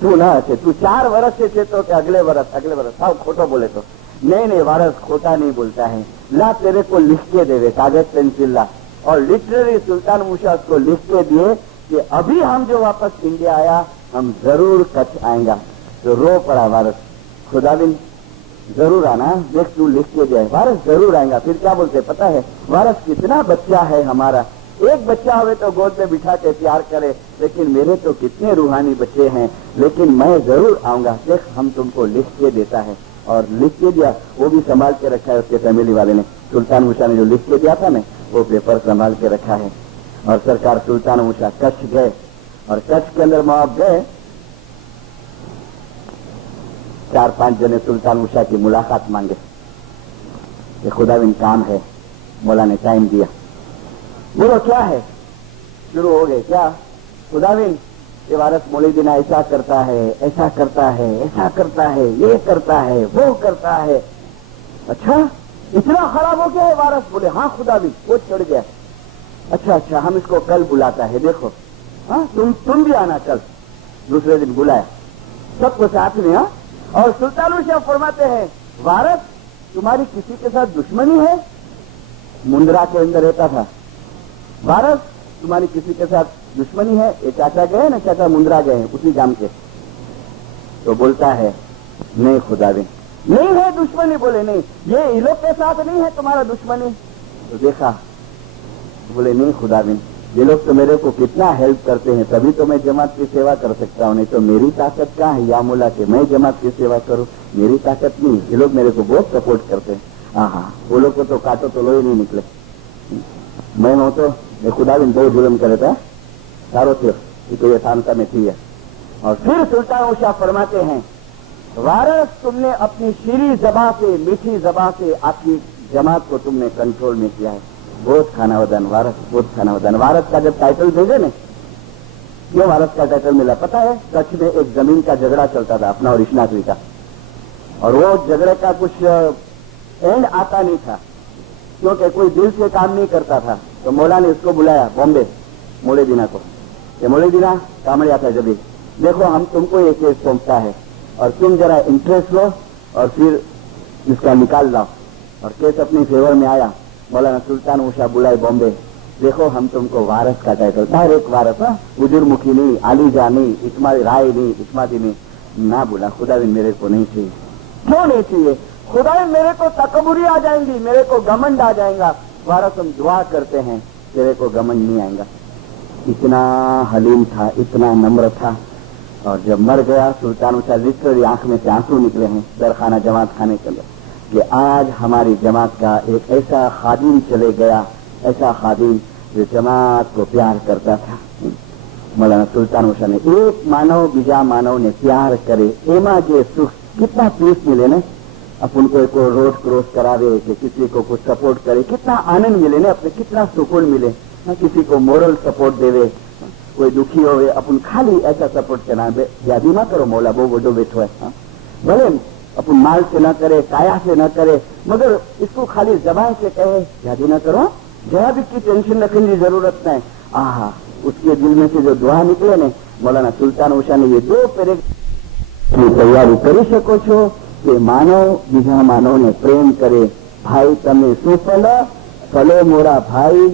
तू ना थे, तू 4 वर्ष से तो कि अगले वर्ष साव खोटो बोले तो नहीं नहीं वारस खोटा नहीं बोलता है, ला तेरे को लिख के देवे, कागज पेंसिल ला। और लिटरली सुल्तान मूसा उसको लिख के दिए कि अभी हम जो वापस इंडिया आया हम जरूर कच्छ आएंगा। तो रो पड़ा वारस, खुदाबिन जरूर आना, देख तू लिख के दिया है, वारस जरूर आएगा। फिर क्या बोलते पता है? वारस कितना बच्चा है हमारा, एक बच्चा हुए तो गोद में बिठा के प्यार करे, लेकिन मेरे तो कितने रूहानी बच्चे हैं, लेकिन मैं जरूर आऊंगा, देख हम तुमको लिख के देता है। और लिख के दिया, वो भी संभाल के रखा है उसके फैमिली वाले ने। सुल्तान मूसा ने जो लिख के दिया था ना, वो पेपर संभाल के रखा है। और सरकार सुल्तान मूसा कच्छ गए, और कच्छ के अंदर मुआब गए, 4-5 जने सुल्तान मूसा की मुलाकात मांगे कि खुदाविन काम है। मौला ने टाइम दिया, बोलो क्या है? शुरू हो गए, क्या खुदाविन ये वारस मौलवी ऐसा करता है, ऐसा करता है, ऐसा करता है, ये करता है, वो करता है। अच्छा इतना खराब हो गया है वारस? बोले हाँ खुदाविन, वो चढ़ गया। अच्छा हम इसको कल बुलाता है, देखो हाँ तुम भी आना कल। दूसरे दिन बुलाया सबको साथ में। हाँ, और सुल्तान मूसा फरमाते हैं, वारस तुम्हारी किसी के साथ दुश्मनी है? मुंद्रा के अंदर रहता था, वारस तुम्हारी किसी के साथ दुश्मनी है? ये चाचा गए ना, चाचा मुंद्रा गए हैं उसी गांव के। तो बोलता है नहीं खुदाविन, नहीं है दुश्मनी। बोले नहीं, ये इन लोग के साथ नहीं है तुम्हारा दुश्मनी? तो देखा, बोले नहीं खुदाविन, ये लोग तो मेरे को कितना हेल्प करते हैं, तभी तो मैं जमात की सेवा कर सकता हूँ, नहीं तो मेरी ताकत कहाँ है या मौला के मैं जमात की सेवा करूँ? मेरी ताकत नहीं, ये लोग मेरे को बहुत सपोर्ट करते हैं। हाँ, वो लोग को तो काटो तो लोही नहीं निकले, मैं हूं तो ये खुदाविन बहुत जुल्म करे था, सारो थे तो ये शांता में थी है। और फिर सुल्तान मूसा फरमाते हैं, वारस तुमने अपनी शीरी ज़बान से, मीठी ज़बान से आपकी जमात को तुमने कंट्रोल में किया है, बहुत खाना वदन वारस, बहुत खाना वदन। वारस का जब टाइटल भेजे ने, क्यों वारस का टाइटल मिला पता है? कच्छ में एक जमीन का झगड़ा चलता था अपना और इशनाकवी का, और वो झगड़े का कुछ एंड आता नहीं था, क्योंकि कोई दिल से काम नहीं करता था। तो मौला ने उसको बुलाया बॉम्बे, मौलवी को, कि मौलवी कामड़िया था जब, देखो हम तुमको ये केस सौंपता है और तुम जरा इंटरेस्ट लो और फिर इसका निकाल लाओ। और केस अपनी फेवर में आया। मौलाना सुल्तान मूसा बुलाए बॉम्बे, देखो हम तुमको वारस का टाइटल, डायरेक्ट वारस, बुजुर्गमुखी नहीं, आलीजा नहीं, इस्मा राय नहीं, इस्मादी नहीं, ना बोला खुदाविन मेरे को नहीं चाहिए। क्यों नहीं चाहिए? खुदाविन मेरे को तकबुरी आ जाएंगी, मेरे को घमंड आ जाएगा। वारस हम दुआ करते हैं तेरे को घमंड नहीं आएगा। इतना हलीम था, इतना नम्र था। और जब मर गया सुल्तान मूसा, लिटरली आंख में से आंसू निकले हैं दरखाना जमात खाने के लिए, कि आज हमारी जमात का एक ऐसा खादिम चले गया, ऐसा खादिम जो जमात को प्यार करता था। मौलाना सुल्तान मूसा ने एक मानव बीजा मानव ने प्यार करे, एमा जे सुख कितना पीस मिले ने, अपन को रोड क्रॉस करावे कि किसी को कुछ सपोर्ट करे, कितना आनंद मिले ने अपने, कितना सुकून मिले। किसी को मोरल सपोर्ट देवे, कोई दुखी होवे अपन खाली ऐसा सपोर्ट करना, यादी ना करो मौला बो वडो बैठो है, भले अपन माल से न करे, काया से न करे, मगर इसको खाली जबान से कहे यादी ना करो, जरा भी की टेंशन रखने की जरूरत नहीं। आहा, उसके दिल में से जो दुआ निकले ने, मौलाना सुल्तान ओशा ने ये 2 पैरे की तैयारी કરી શકો છો કે માનવ બીજા માનવને પ્રેમ કરે। ભાઈ તમે શું ફલો મોરા ભાઈ,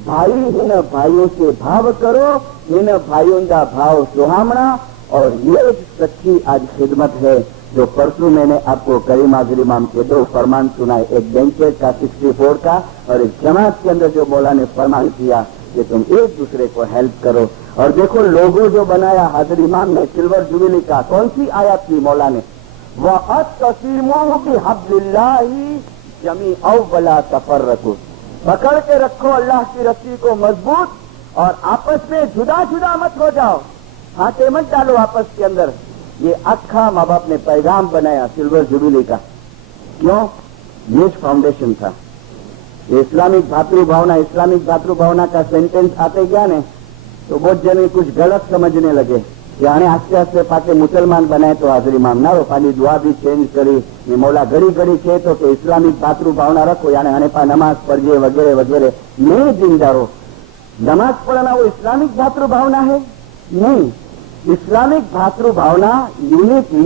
भाई इन भाइयों से भाव करो, इन भाइयों का भाव सुहामना। और ये सच्ची आज खिदमत है जो परसों मैंने आपको करीम हाजिर इमाम के 2 फरमान सुनाए, एक बैंकेट का 64 का और एक जमात के अंदर जो मौला ने फरमान किया कि तुम एक दूसरे को हेल्प करो। और देखो लोगो जो बनाया हाजिर इमाम ने सिल्वर जुबिली का, कौन सी आयत थी मौला ने, वअतसिमू बिहब्लिल्लाहि जमीअन वला तफर्रकू, पकड़ के रखो अल्लाह की रस्सी को मजबूत और आपस में जुदा जुदा मत हो जाओ, हाथे मत डालो आपस के अंदर। ये अक्खा माँ बाप ने पैगाम बनाया सिल्वर जुबिली का। क्यों? ये फाउंडेशन था। इस्लामिक भातृभावना का सेंटेंस आते गया ने तो बहुत जने कुछ गलत समझने लगे कि आने आस्ते आस्ते पाके मुसलमान बनाए तो हाजिर इमाम ना रो, पानी दुआ भी चेंज करी ने मौला घड़ी घड़ी छे तो कि इस्लामिक भातृभावना रखो, यानी आने पा नमाज पढ़िए वगैरह वगैरह। नहीं जिंदारो, नमाज पढ़ना वो इस्लामिक भातृभावना है? नहीं। इस्लामिक भातृभावना यूनिटी,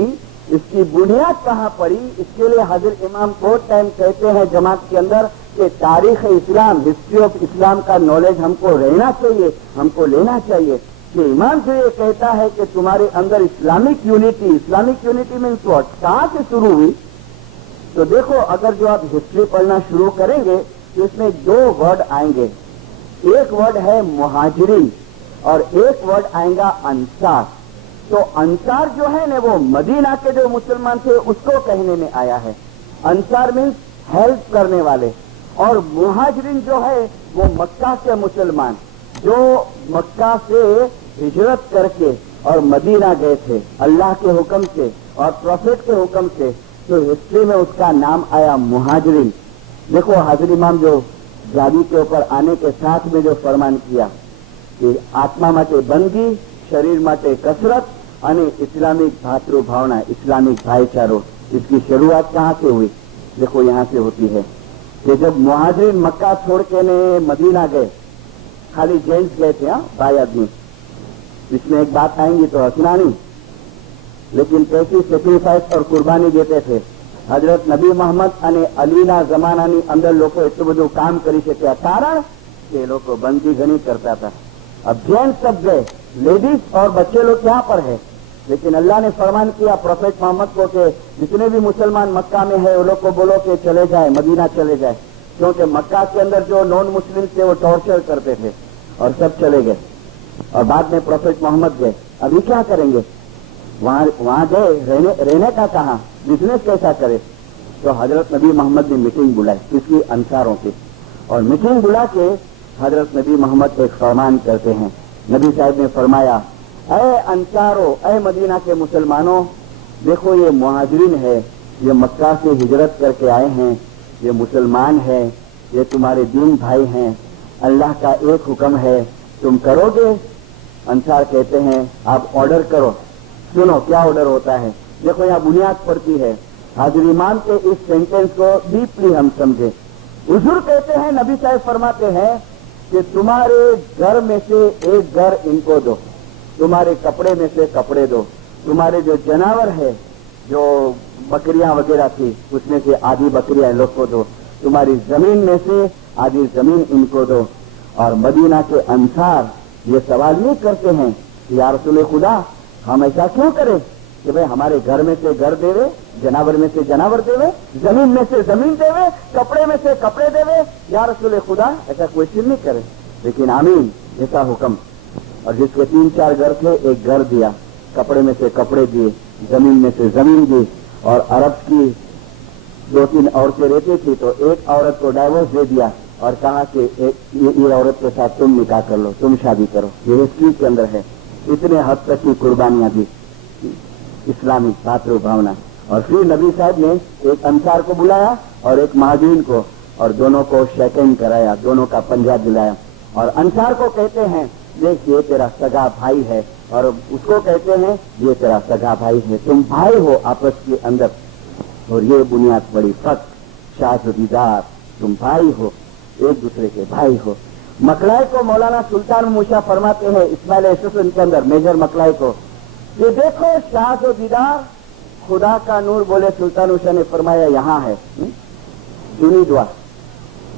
इसकी बुनियाद कहाँ पड़ी? इसके लिए हाजिर इमाम बहुत टाइम कहते हैं जमात के अंदर कि तारीख इस्लाम, हिस्ट्री ऑफ इस्लाम का नॉलेज हमको रहना चाहिए, हमको लेना चाहिए। कि इमाम जो ये कहता है कि तुम्हारे अंदर इस्लामिक यूनिटी मीन्स व्हाट, कहाँ से शुरू हुई? तो देखो, अगर जो आप हिस्ट्री पढ़ना शुरू करेंगे तो इसमें 2 वर्ड आएंगे। एक वर्ड है मुहाजिरीन और एक वर्ड आएगा अंसार। तो अंसार जो है ना वो मदीना के जो मुसलमान थे उसको कहने में आया है। अंसार मीन्स हेल्प करने वाले, और मुहाजिरीन जो है वो मक्का के मुसलमान जो मक्का से हिजरत करके और मदीना गए थे अल्लाह के हुक्म से और प्रोफेट के हुक्म से, तो हिस्ट्री में उसका नाम आया मुहाजिरीन। देखो हाजिर इमाम जो जादी के ऊपर आने के साथ में जो फरमान किया कि आत्मा माटे बंदगी, शरीर माटे कसरत અને इस्लामिक भातृभावना, इस्लामिक भाईचारो, इसकी शुरुआत कहाँ से हुई? देखो यहाँ से होती है कि जब मुहाजिरीन मक्का छोड़ के ने मदीना गए, खाली जेंट्स गए थे, भाई आदमी। इसमें एक बात आएंगी तो हंसना नहीं, लेकिन कैसी सेक्रीफाइस और कुर्बानी देते थे। हजरत नबी मोहम्मद અને અલીના જમાનાની અંદર લોકો એટલું બધું કામ કરી શક્યા, કારણ કે એ લોકો બંદી ઘણી કરતા હતા। अब जेंट्स सब गए, लेडीज और बच्चे लोग यहाँ पर है, लेकिन अल्लाह ने फरमान किया प्रोफेट मोहम्मद को कि जितने भी मुसलमान मक्का में है वो लोग को बोलो कि चले जाए, मदीना चले जाए, क्योंकि मक्का के अंदर जो नॉन मुस्लिम थे वो टॉर्चर करते थे। और सब चले गए और बाद में प्रोफेट मोहम्मद गए। अभी क्या करेंगे? वहां गए, रहने का कहा, बिजनेस कैसा करे? तो हजरत नबी मोहम्मद ने मीटिंग बुलाई किसकी? अंसारों की। और मीटिंग बुला के हजरत नबी मोहम्मद एक फरमान करते हैं। नबी साहब ने फरमाया, ऐ अंसारो, ऐ मदीना के मुसलमानों, देखो ये मुहाजिरीन है, ये मक्का से हिजरत करके आए हैं, ये मुसलमान है, ये तुम्हारे दीन भाई हैं, अल्लाह का एक हुक्म है, तुम करोगे? अंसार कहते हैं आप ऑर्डर करो। सुनो क्या ऑर्डर होता है। देखो यहाँ बुनियाद पड़ती है। हाजिर इमाम के इस सेंटेंस को डीपली हम समझे। हुजूर कहते हैं, नबी साहब फरमाते हैं कि तुम्हारे घर में से एक घर इनको दो, तुम्हारे कपड़े में से कपड़े दो, तुम्हारे जो जानवर है, जो बकरियां वगैरह थी उसमें से आधी बकरियां इन लोग को दो, तुम्हारी जमीन में से आधी जमीन इनको दो। और मदीना के अंसार ये सवाल नहीं करते हैं कि या रसूल खुदा हम ऐसा क्यों करें कि भाई हमारे घर में से घर देवे, जनावर में से जनावर देवे, जमीन में से जमीन देवे, कपड़े में से कपड़े देवे, या रसूल खुदा ऐसा क्वेश्चन नहीं करे, लेकिन आमीन ऐसा हुक्म। और जिसके 3-4 घर थे एक घर दिया, कपड़े में से कपड़े दिए, जमीन में से जमीन दी। और अरब की 2-3 औरतें रहती थी तो एक औरत को डाइवोर्स दे दिया और कहा कि ये औरत के साथ तुम निकाह कर लो, तुम शादी करो। ये हिस्ट्री के अंदर है। इतने हद तक की कुर्बानियां दी इस्लामिक भातृभावना। اور پھر نبی صاحب نے ایک انصار کو بلایا اور ایک مہاجرین کو، اور دونوں کو شیکن کرایا، دونوں کا پنجہ دلایا، اور انصار کو کہتے ہیں دیکھ یہ تیرا سگا بھائی ہے، اور اس کو کہتے ہیں یہ تیرا سگا بھائی ہے، تم بھائی ہو آپس کے اندر، اور یہ بنیاد پڑی فقط شاذ و دیدار، تم بھائی ہو، ایک دوسرے کے بھائی ہو۔ مکلائی کو مولانا سلطان موشا فرماتے ہیں اسماعیل ایسوسن کے اندر، میجر مکلائی کو، کہ دیکھو شاذ و دیدار خدا کا نور، بولے سلطان موشا نے فرمایا یہاں ہے، جونی دعا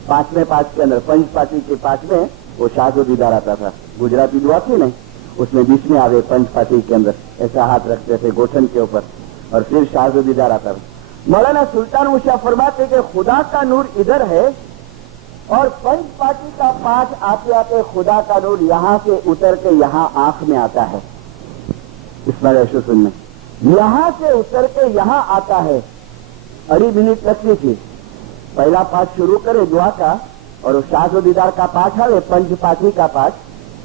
5 کے اندر، پنج پاتی کے 5 میں وہ شاذ و دیدار آتا تھا، گجراتی دعا تھی نہیں، اس میں 20 میں آگے پنج پاتی کے اندر ایسا ہاتھ رکھتے تھے گوٹھن کے اوپر، اور پھر شاذ و دیدار آتا تھا۔ مولانا سلطان موشا فرماتے کہ خدا کا نور ادھر ہے، اور پنج پاتی کا 5 آتے آتے خدا کا نور یہاں سے اتر کے یہاں آنکھ میں آتا ہے، اس پر ایسو سننے یہاں سے اتر کے یہاں آتا ہے، 2.5 منٹ لگتی تھی، پہلا 5 شروع کرے دعا کا، اور شاذ و دیدار کا 5 آئے، پنج پاتی کا 5،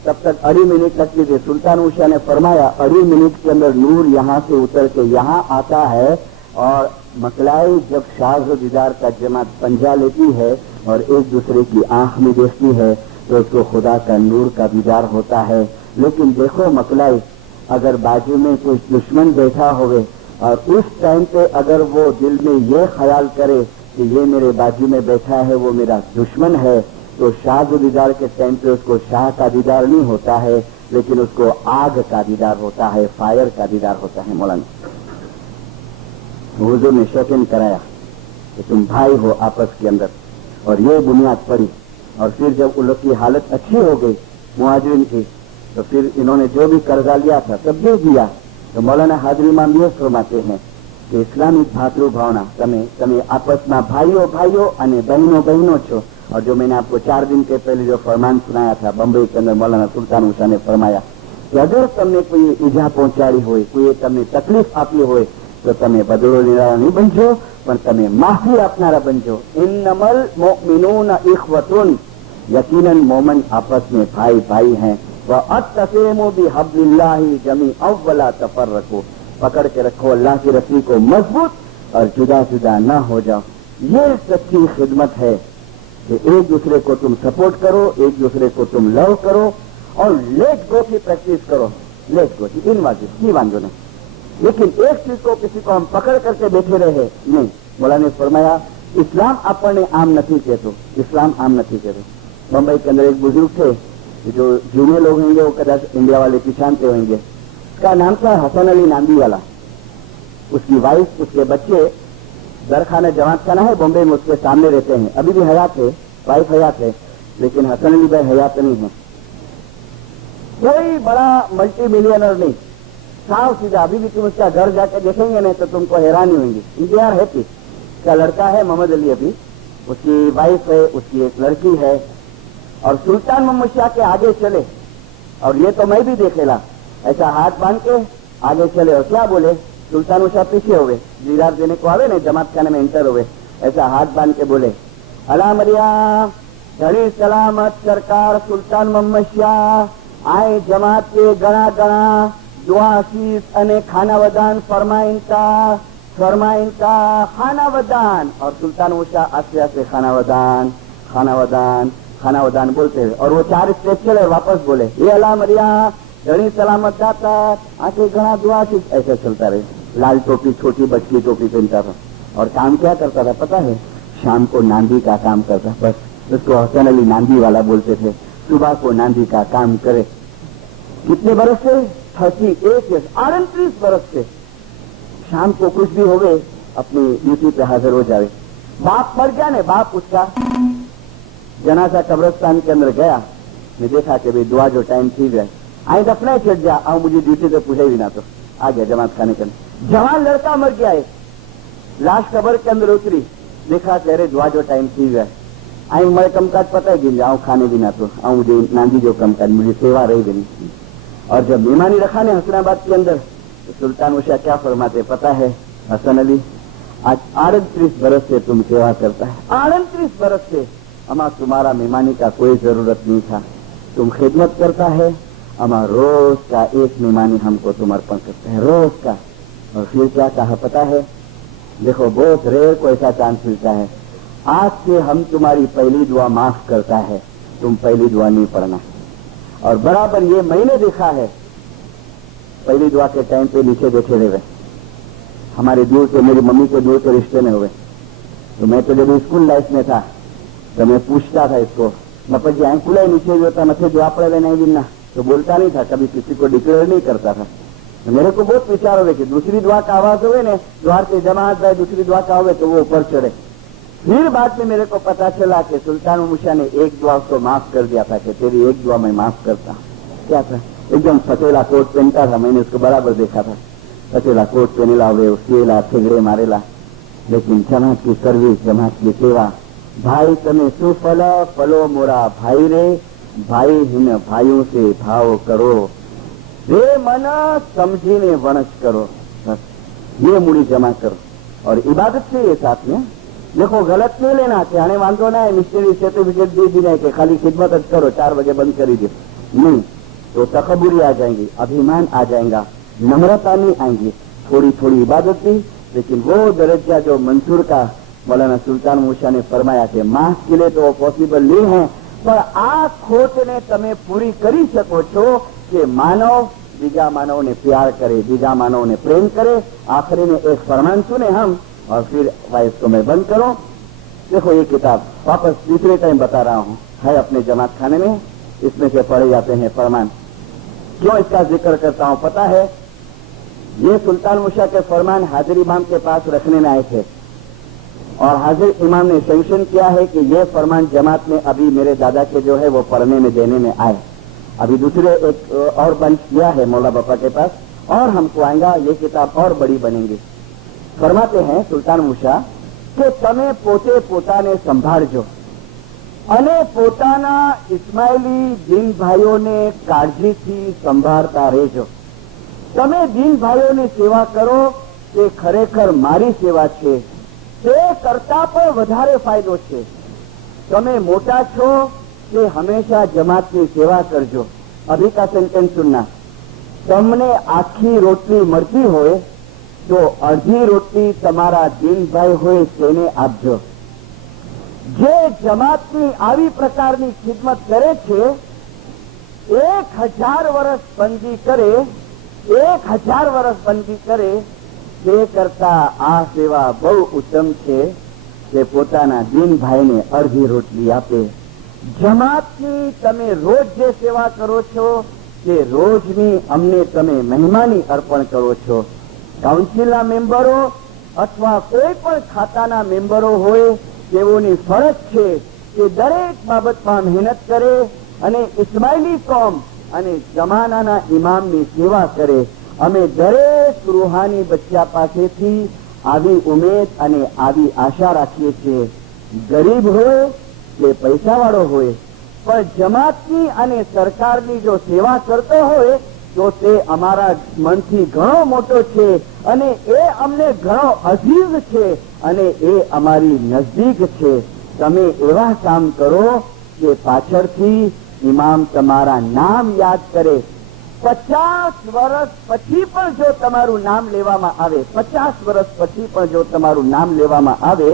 تب تک 2.5 منٹ لگتی تھی۔ سلطان موشا نے فرمایا 2.5 منٹ کے اندر نور یہاں سے اتر کے یہاں آتا ہے، اور مکلائی جب شاذ و دیدار کا جماعت پنجہ لیتی ہے اور ایک دوسرے کی آنکھ میں دیکھتی ہے تو اس کو خدا کا نور کا دیدار ہوتا ہے۔ لیکن دیکھو مکلائی، اگر بازو میں کوئی دشمن بیٹھا ہوئے اور اس ٹائم پہ اگر وہ دل میں یہ خیال کرے کہ یہ میرے بازو میں بیٹھا ہے وہ میرا دشمن ہے، تو شاذ و دیدار کے ٹائم پہ اس کو شاہ کا دیدار نہیں ہوتا ہے، لیکن اس کو آگ کا دیدار ہوتا ہے، فائر کا دیدار ہوتا ہے۔ مولانا حضور نے شیکن کرایا کہ تم بھائی ہو آپس کے اندر، اور یہ بنیاد پڑی، اور پھر جب ان لوگ کی حالت اچھی ہو گئی مہاجرین کی، تو پھر انہوں نے جو بھی قرضہ لیا تھا سب دے دیا۔ تو مولانا حاضری امام یہ فرماتے ہیں کہ اسلامی بھاترو بھاونا تمہیں آپس میں بھائیو અને بہنوں چھو، اور جو میں نے آپ کو 4 دن کے پہلے جو فرمان سنایا تھا بمبئی کے اندر، مولانا سلطان موشا نے فرمایا کہ اگر تم نے کوئی ایجا پہنچاڑی ہوئی، کوئی تم نے تکلیف આપી હોય તો તમે બદલો લેનારા નહીં બનજો પણ તમે માફી આપનારા બનજો। ઇન્નમલ મુમિનૂન ઇખ્વતુન، یقیناً مومن آپس میں بھائی ہیں، وَأَتَّصِمُوا بِحَبْلِ اللَّهِ جَمِيعًا وَلَا تَفَرَّقُوا، پکڑ کے رکھو اللہ کی رسی کو مضبوط اور جدا جدا نہ ہو جاؤ۔ یہ سچی خدمت ہے کہ ایک دوسرے کو تم سپورٹ کرو، ایک دوسرے کو تم لو کرو، اور لیٹ گو کی پریکٹس کرو، لیٹ گو کی ان واجب کی باندھو نہیں، لیکن ایک چیز کو کسی کو ہم پکڑ کر کے بیٹھے رہے نہیں۔ مولانا نے فرمایا اسلام اپنے عام نہیں کہتے، اسلام عام نہیں کہتے۔ بمبئی کے اندر ایک بزرگ تھے جو جونے لوگ ہوں گے وہ کداچ انڈیا والے پہچانتے ہوئیں گے، اس کا نام تھا حسن علی ناندی والا۔ اس کی وائف، اس کے بچے درخانہ جماعت خانہ ہے بمبئی میں، اس کے سامنے رہتے ہیں، ابھی بھی حیات ہے، وائف حیات ہے، لیکن حسن علی بھائی حیات نہیں ہے۔ کوئی بڑا ملٹی ملینر نہیں، صاف سیدھا، ابھی بھی تم اس کا گھر جا کے دیکھیں گے نہیں تو تم کو حیرانی ہوئیں گی۔ دے آر ہیپی، اس کا لڑکا ہے محمد علی، ابھی اس کی وائف ہے، اس کی ایک لڑکی ہے، اور سلطان محمد شاہ کے آگے چلے، اور یہ تو میں بھی دیکھے لا، ایسا ہاتھ باندھ کے آگے چلے، اور کیا بولے، سلطان شاہ پیچھے ہوئے، دیدار دینے کو آوے نا جماعت خانے میں انٹر ہوئے، ایسا ہاتھ باندھ کے بولے اللہ مریا گھڑی سلامت سرکار سلطان محمد شاہ آئے جماعت کے گنا گنا دعا آشیش انے کھانا ودان فرمائن کا کھانا ودان، اور سلطان موشا آستے آستے کھانا ودان بولتے ہیں، اور وہ 4 اسٹیپ چلے اور واپس بولے یہ اللہ مریا گھڑی سلامت داتا آتے گھنا دعا آشیش، ایسا چلتا رہے۔ لال ٹوپی، چھوٹی بچی ٹوپی پہنتا تھا، اور کام کیا کرتا تھا پتا ہے؟ شام کو ناندی کا کام کرتا، بس اس کو حسن علی ناندی والا بولتے تھے، صبح کو ناندی کا کام کرے۔ کتنے برس سے؟ 38 38 برس سے۔ شام کو کچھ بھی ہوگئے اپنی ڈیوٹی پہ حاضر ہو جاوے۔ باپ مر گیا نے، باپ اس کا جنازہ قبرستان کے اندر گیا، میں دیکھا کہ بھائی دعا جو ٹائم تھی گیا، آئیں دفنا چڑھ جا، آؤں مجھے ڈیوٹی پہ پوچھے بھی نہ، تو آ گیا جماعت خانے کے اندر۔ جوان لڑکا مر گیا ہے، لاش قبر کے اندر اتری، دیکھا کہ ارے دعا جو ٹائم تھی گیا، آئیں میں کم کاج پتہ ہے گن جاؤں کھانے بھی نہ، تو آؤں مجھے ناندی جو کم کاج مجھے سیوا رہی بھی نہیں۔ اور جب مہمانی رکھا نے حسن آباد کے اندر، تو سلطان موشا کیا فرماتے پتا ہے؟ حسن علی آج 38 برس سے تم سیوا کرتا ہے، 38 برس سے، اما تمہارا مہمانی کا کوئی ضرورت نہیں تھا، تم خدمت کرتا ہے، اما روز کا ایک مہمانی ہم کو تم ارپن کرتا ہے، روز کا۔ اور پھر کیا کہا پتا ہے؟ देखो बहुत रेयर को ऐसा चांस मिलता है। आज से हम तुम्हारी पहली दुआ माफ करता है, तुम पहली दुआ नहीं पढ़ना। और बराबर ये मैंने देखा है, पहली दुआ के टाइम पे नीचे बैठे रहे हमारे दूर से, मेरी मम्मी के दूर के रिश्ते में हुए। तो मैं तो जब स्कूल लाइफ में था तो मैं पूछता था इसको, मैं પછી આંકુલા नीचे जो था मथे जो આપણે लेना बिना, तो बोलता नहीं था, कभी किसी को डिक्लेयर नहीं करता था। तो मेरे को बहुत विचार हुए कि दूसरी दुआ का आवाज हुए ने, द्वार से जमात भाई दूसरी दुआ का हुए तो वो ऊपर चढ़े। फिर बाद में मेरे को पता चला कि सुल्तान मूसा ने एक दुआ उसको माफ कर दिया था कि तेरी एक दुआ मैं माफ करता। क्या था, एकदम फतेला कोट पहनता था, मैंने उसको बराबर देखा था, फतेला कोट पहनेला हुए, उसेला ठेगड़े मारेला, लेकिन जमात की सर्विस, जमात की सेवा। भाई તમે શું ફલો મોરા ભાઈ રે, ભાઈ હિન ભાઈઓ से भाव करो, रे मन समझीने वणज करो। बस ये मूड़ी जमा करो और इबादत से ये साथ में देखो, गलत नहीं लेना कि आने वांधो ना है, मिस्ट्री सर्टिफिकेट दे दी कि खाली खिदमत ज करो, 4 बजे बंद करी दो, नहीं तो तकबूरी आ जाएंगी, अभिमान आ जाएगा, नम्रता नहीं आएंगी, थोड़ी थोड़ी इबादत भी। लेकिन वो दरज्जा जो मंसूर का मौलाना सुल्तान मूसा ने फरमाया कि माफ के लिए तो वो पॉसिबल नहीं है, पर आ खोट ने તમે પૂરી કરી શકો છો कि मानव बीजा मानव ने प्यार करे, बीजा मानव ने प्रेम करे। आखिरी में एक फरमान सुने हम और फिर वाइस को मैं बंद करो। देखो ये किताब वापस तीसरे टाइम बता रहा हूँ, है अपने जमात खाने में, इसमें से पढ़े जाते हैं फरमान। क्यों इसका जिक्र करता हूँ पता है, ये सुल्तान मूसा के फरमान हाजिर इमाम के पास रखने में आए थे और हाजिर इमाम ने सैंक्शन किया है कि ये फरमान जमात में अभी मेरे दादा के जो है वो पढ़ने में देने में आए। अभी दूसरे एक और बंच किया है मौला बापा के पास और हमको आएगा, ये किताब और बड़ी बनेगी। फरमाते हैं सुल्तान मूसा कि તમે પોતે પોતાને સંભાળજો અને પોતાના ઇસ્માઇલી દીન ભાઈઓને કાળજીથી સંભાળતા રહેજો। તમે દીન ભાઈઓની સેવા કરો તે ખરેખર મારી સેવા છે, તે કરતા પણ વધારે ફાયદો છે। તમે મોટા છો તે હંમેશા જમાતની સેવા કરજો। અભી કા સેન્ટેન્સ સુનના, તમને આખી રોટલી મળતી હોય તો અડધી રોટલી તમારા દીન ભાઈ હોય તેને આપજો। જે જમાતની આવી પ્રકારની ખિદમત કરે છે, 1000 વર્ષ બંદી કરે, 1000 વર્ષ બંદી કરે તે કરતા આ સેવા બહુ ઉત્તમ છે કે પોતાના દીન ભાઈને અડધી રોટલી આપે। જમાતની તમે રોજ જે સેવા કરો છો તે રોજની અમને તમે મહેમાની અર્પણ કરો છો। કાઉન્સિલના મેમ્બરો અથવા કોઈ પણ ખાતાના મેમ્બરો હોય તેઓની ફરજ છે કે દરેક બાબતમાં મહેનત કરે અને ઇસ્માઇલી કોમ અને જમાનાના ઇમામની સેવા કરે। અમે દરેક રૂહાની બચ્ચા પાસેથી આવી ઉમેદ અને આવી આશા રાખીએ છીએ, ગરીબ હોય કે પૈસાવાળો હોય, પણ જમાતની અને સરકારની જો સેવા કરતો હોય તો તે અમારા મનથી ઘણો મોટો છે અને એ અમને ઘણો અઝીઝ છે અને એ અમારી નજદીક છે। તમે એવા કામ કરો કે પાછળથી ઇમામ તમારા નામ યાદ કરે। 50 વર્ષ પછી પણ જો તમારું નામ લેવામાં આવે, 50 વર્ષ પછી પણ જો તમારું નામ લેવામાં આવે,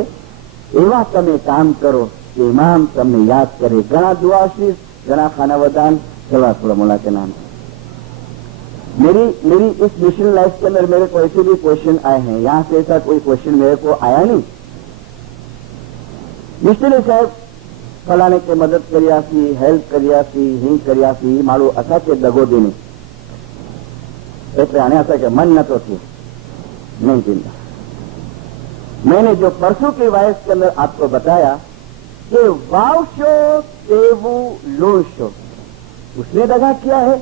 એવા તમે કામ કરો कि इमाम તમને याद करे। घना दुआ शीश, घना खाना वदान, चला मोला के नाम। मेरी इस मिशन लाइफ के अंदर मेरे को ऐसे भी क्वेश्चन आए हैं, यहाँ से ऐसा कोई क्वेश्चन मेरे को आया नहीं। मिस्टर साहब फलाने के मदद करियासी, हेल्प करियासी, हिंग करियासी, मारू असा के दगो देने એટલે આને હતા કે મન નતો થયો, नहीं चिंता। मैंने जो परसों की वायस के अंदर आपको बताया कि वावशो तेवू लोशो, उसने दगा किया है,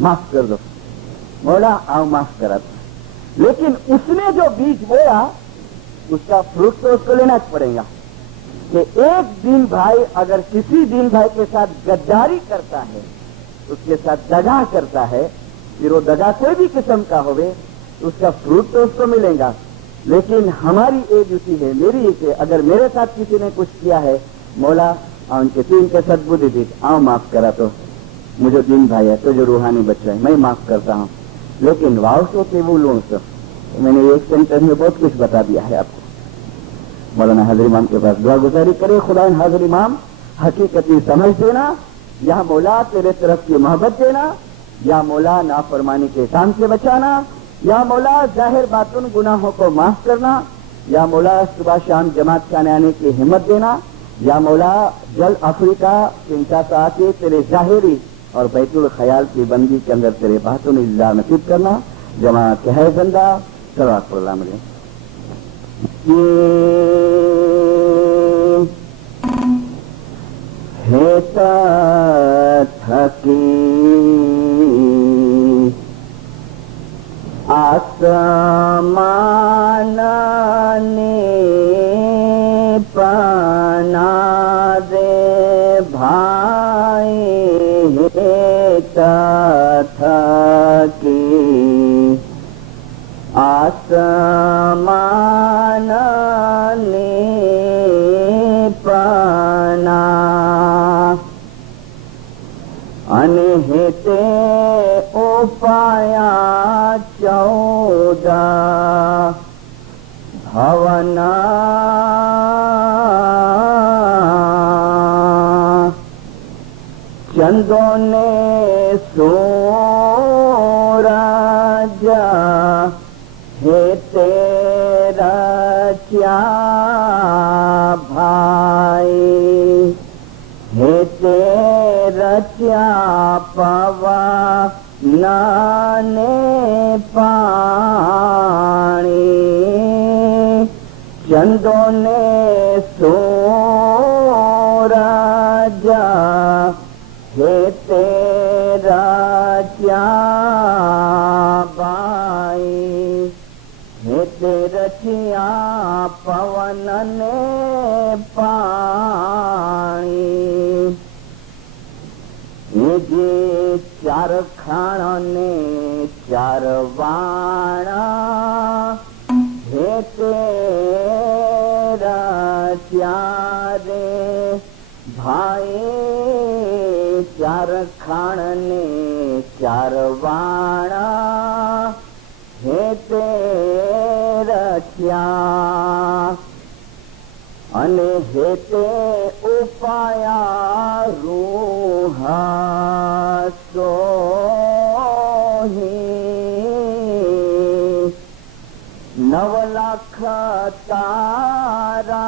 माफ कर दो, बोला आओ माफ करा। लेकिन उसने जो बीज बोया उसका फ्रूट तो उसको लेना पड़ेगा। कि एक दीन भाई अगर किसी दीन भाई के साथ गद्दारी करता है, उसके साथ दगा करता है, फिर वो दगा कोई भी किस्म का होवे, उसका फ्रूट तो उसको मिलेगा। लेकिन हमारी ये ड्यूटी है, मेरी है, अगर मेरे साथ किसी ने कुछ किया है, मौला उनके 3 के सद्बुद्धि दी, आओ माफ करा, तो मुझे दीन भाई है, तो जो रूहानी बच्चा है, मैं माफ करता हूँ। लेकिन वाव तो वो लोग میں نے ایک سینٹر میں بہت کچھ بتا دیا ہے آپ کو. مولانا حاضر امام کے پاس دعا گزاری کرے, خدا حاضر امام حقیقتی سمجھ دینا, یا مولا تیرے طرف کی محبت دینا, یا مولا نافرمانی کے شان سے بچانا, یا مولا ظاہر باطن گناہوں کو معاف کرنا, یا مولا صبح شام جماعت کھانے آنے کی ہمت دینا, یا مولا جل افریقہ کنشاسا آ کے تیرے ظاہری اور بیت الخیال کی بندی کے اندر تیرے باطن اجزا نصیب کرنا. جماعت کے ہے زندہ صلوات پر اللہ علیہ. ہے تھکی آسمان نے پنا دے بھائی, ہے تھکی آسمان نے پنا انہتے اپایا 14 بھونا چندوں نے سورج ہے تیرا کیا بھائی, ہے تیرا کیا پوان پانی, چندوں نے سورج ہے تیرا کیا بھائی, ہے تیرا کیا پون نے پانی. جی چار کھانا نے چار وانا, ہے تیرا چارے بھائی, چار کھانا نے چار وانا, ہے تیرا کیا અને હેતે ઉપાયા રૂહા સોહી 9 લાખ તારા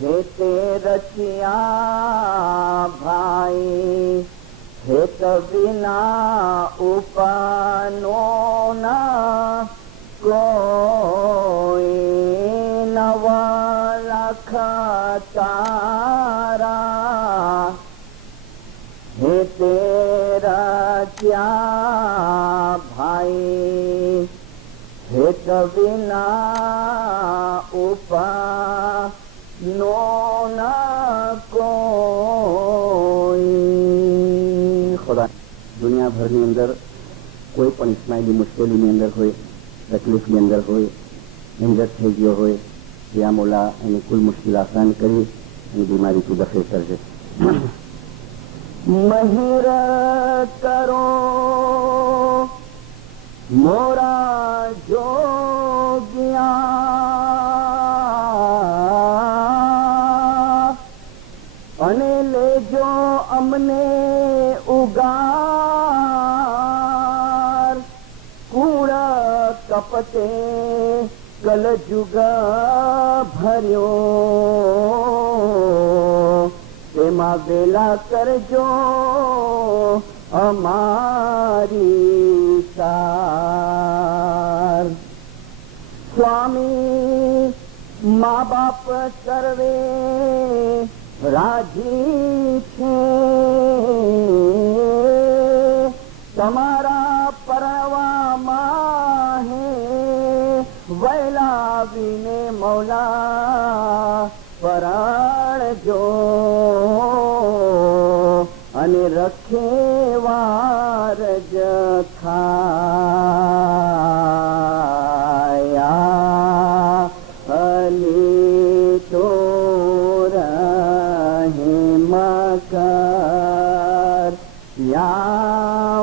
હેતે રચિયા ભાઈ, હેત વિના ઉપાનો ના કોઈ 9 લાખ તારા હે તેરા ક્યા ભાઈ, હેત વિના ઉપાનો ના કોઈ. ખુદા દુનિયા ભરની અંદર કોઈ પણ ઇસ્માઇલી મુશ્કેલીની અંદર હોય, તકલીફની અંદર હોય, હિંજત થઈ ગયો હોય, યા મોલા એની કુલ મુશ્કેલ આસાન કરી એની બીમારી તું દફે કરજે. મહિર કરો મોરા જોગિયા, અને લેજો અમને ઉગાર, કુળ કપતે કલજુગ ભર્યો, તેમાં વેલા કરજો અમારી સાર. સ્વામી મા બાપ સર્વે રાજી છે, તમારા પરણવામાં હે વૈલાવીને મૌલા પરણજો, અને રખેવાર જ ખાયા અલી તો રહે મકર યા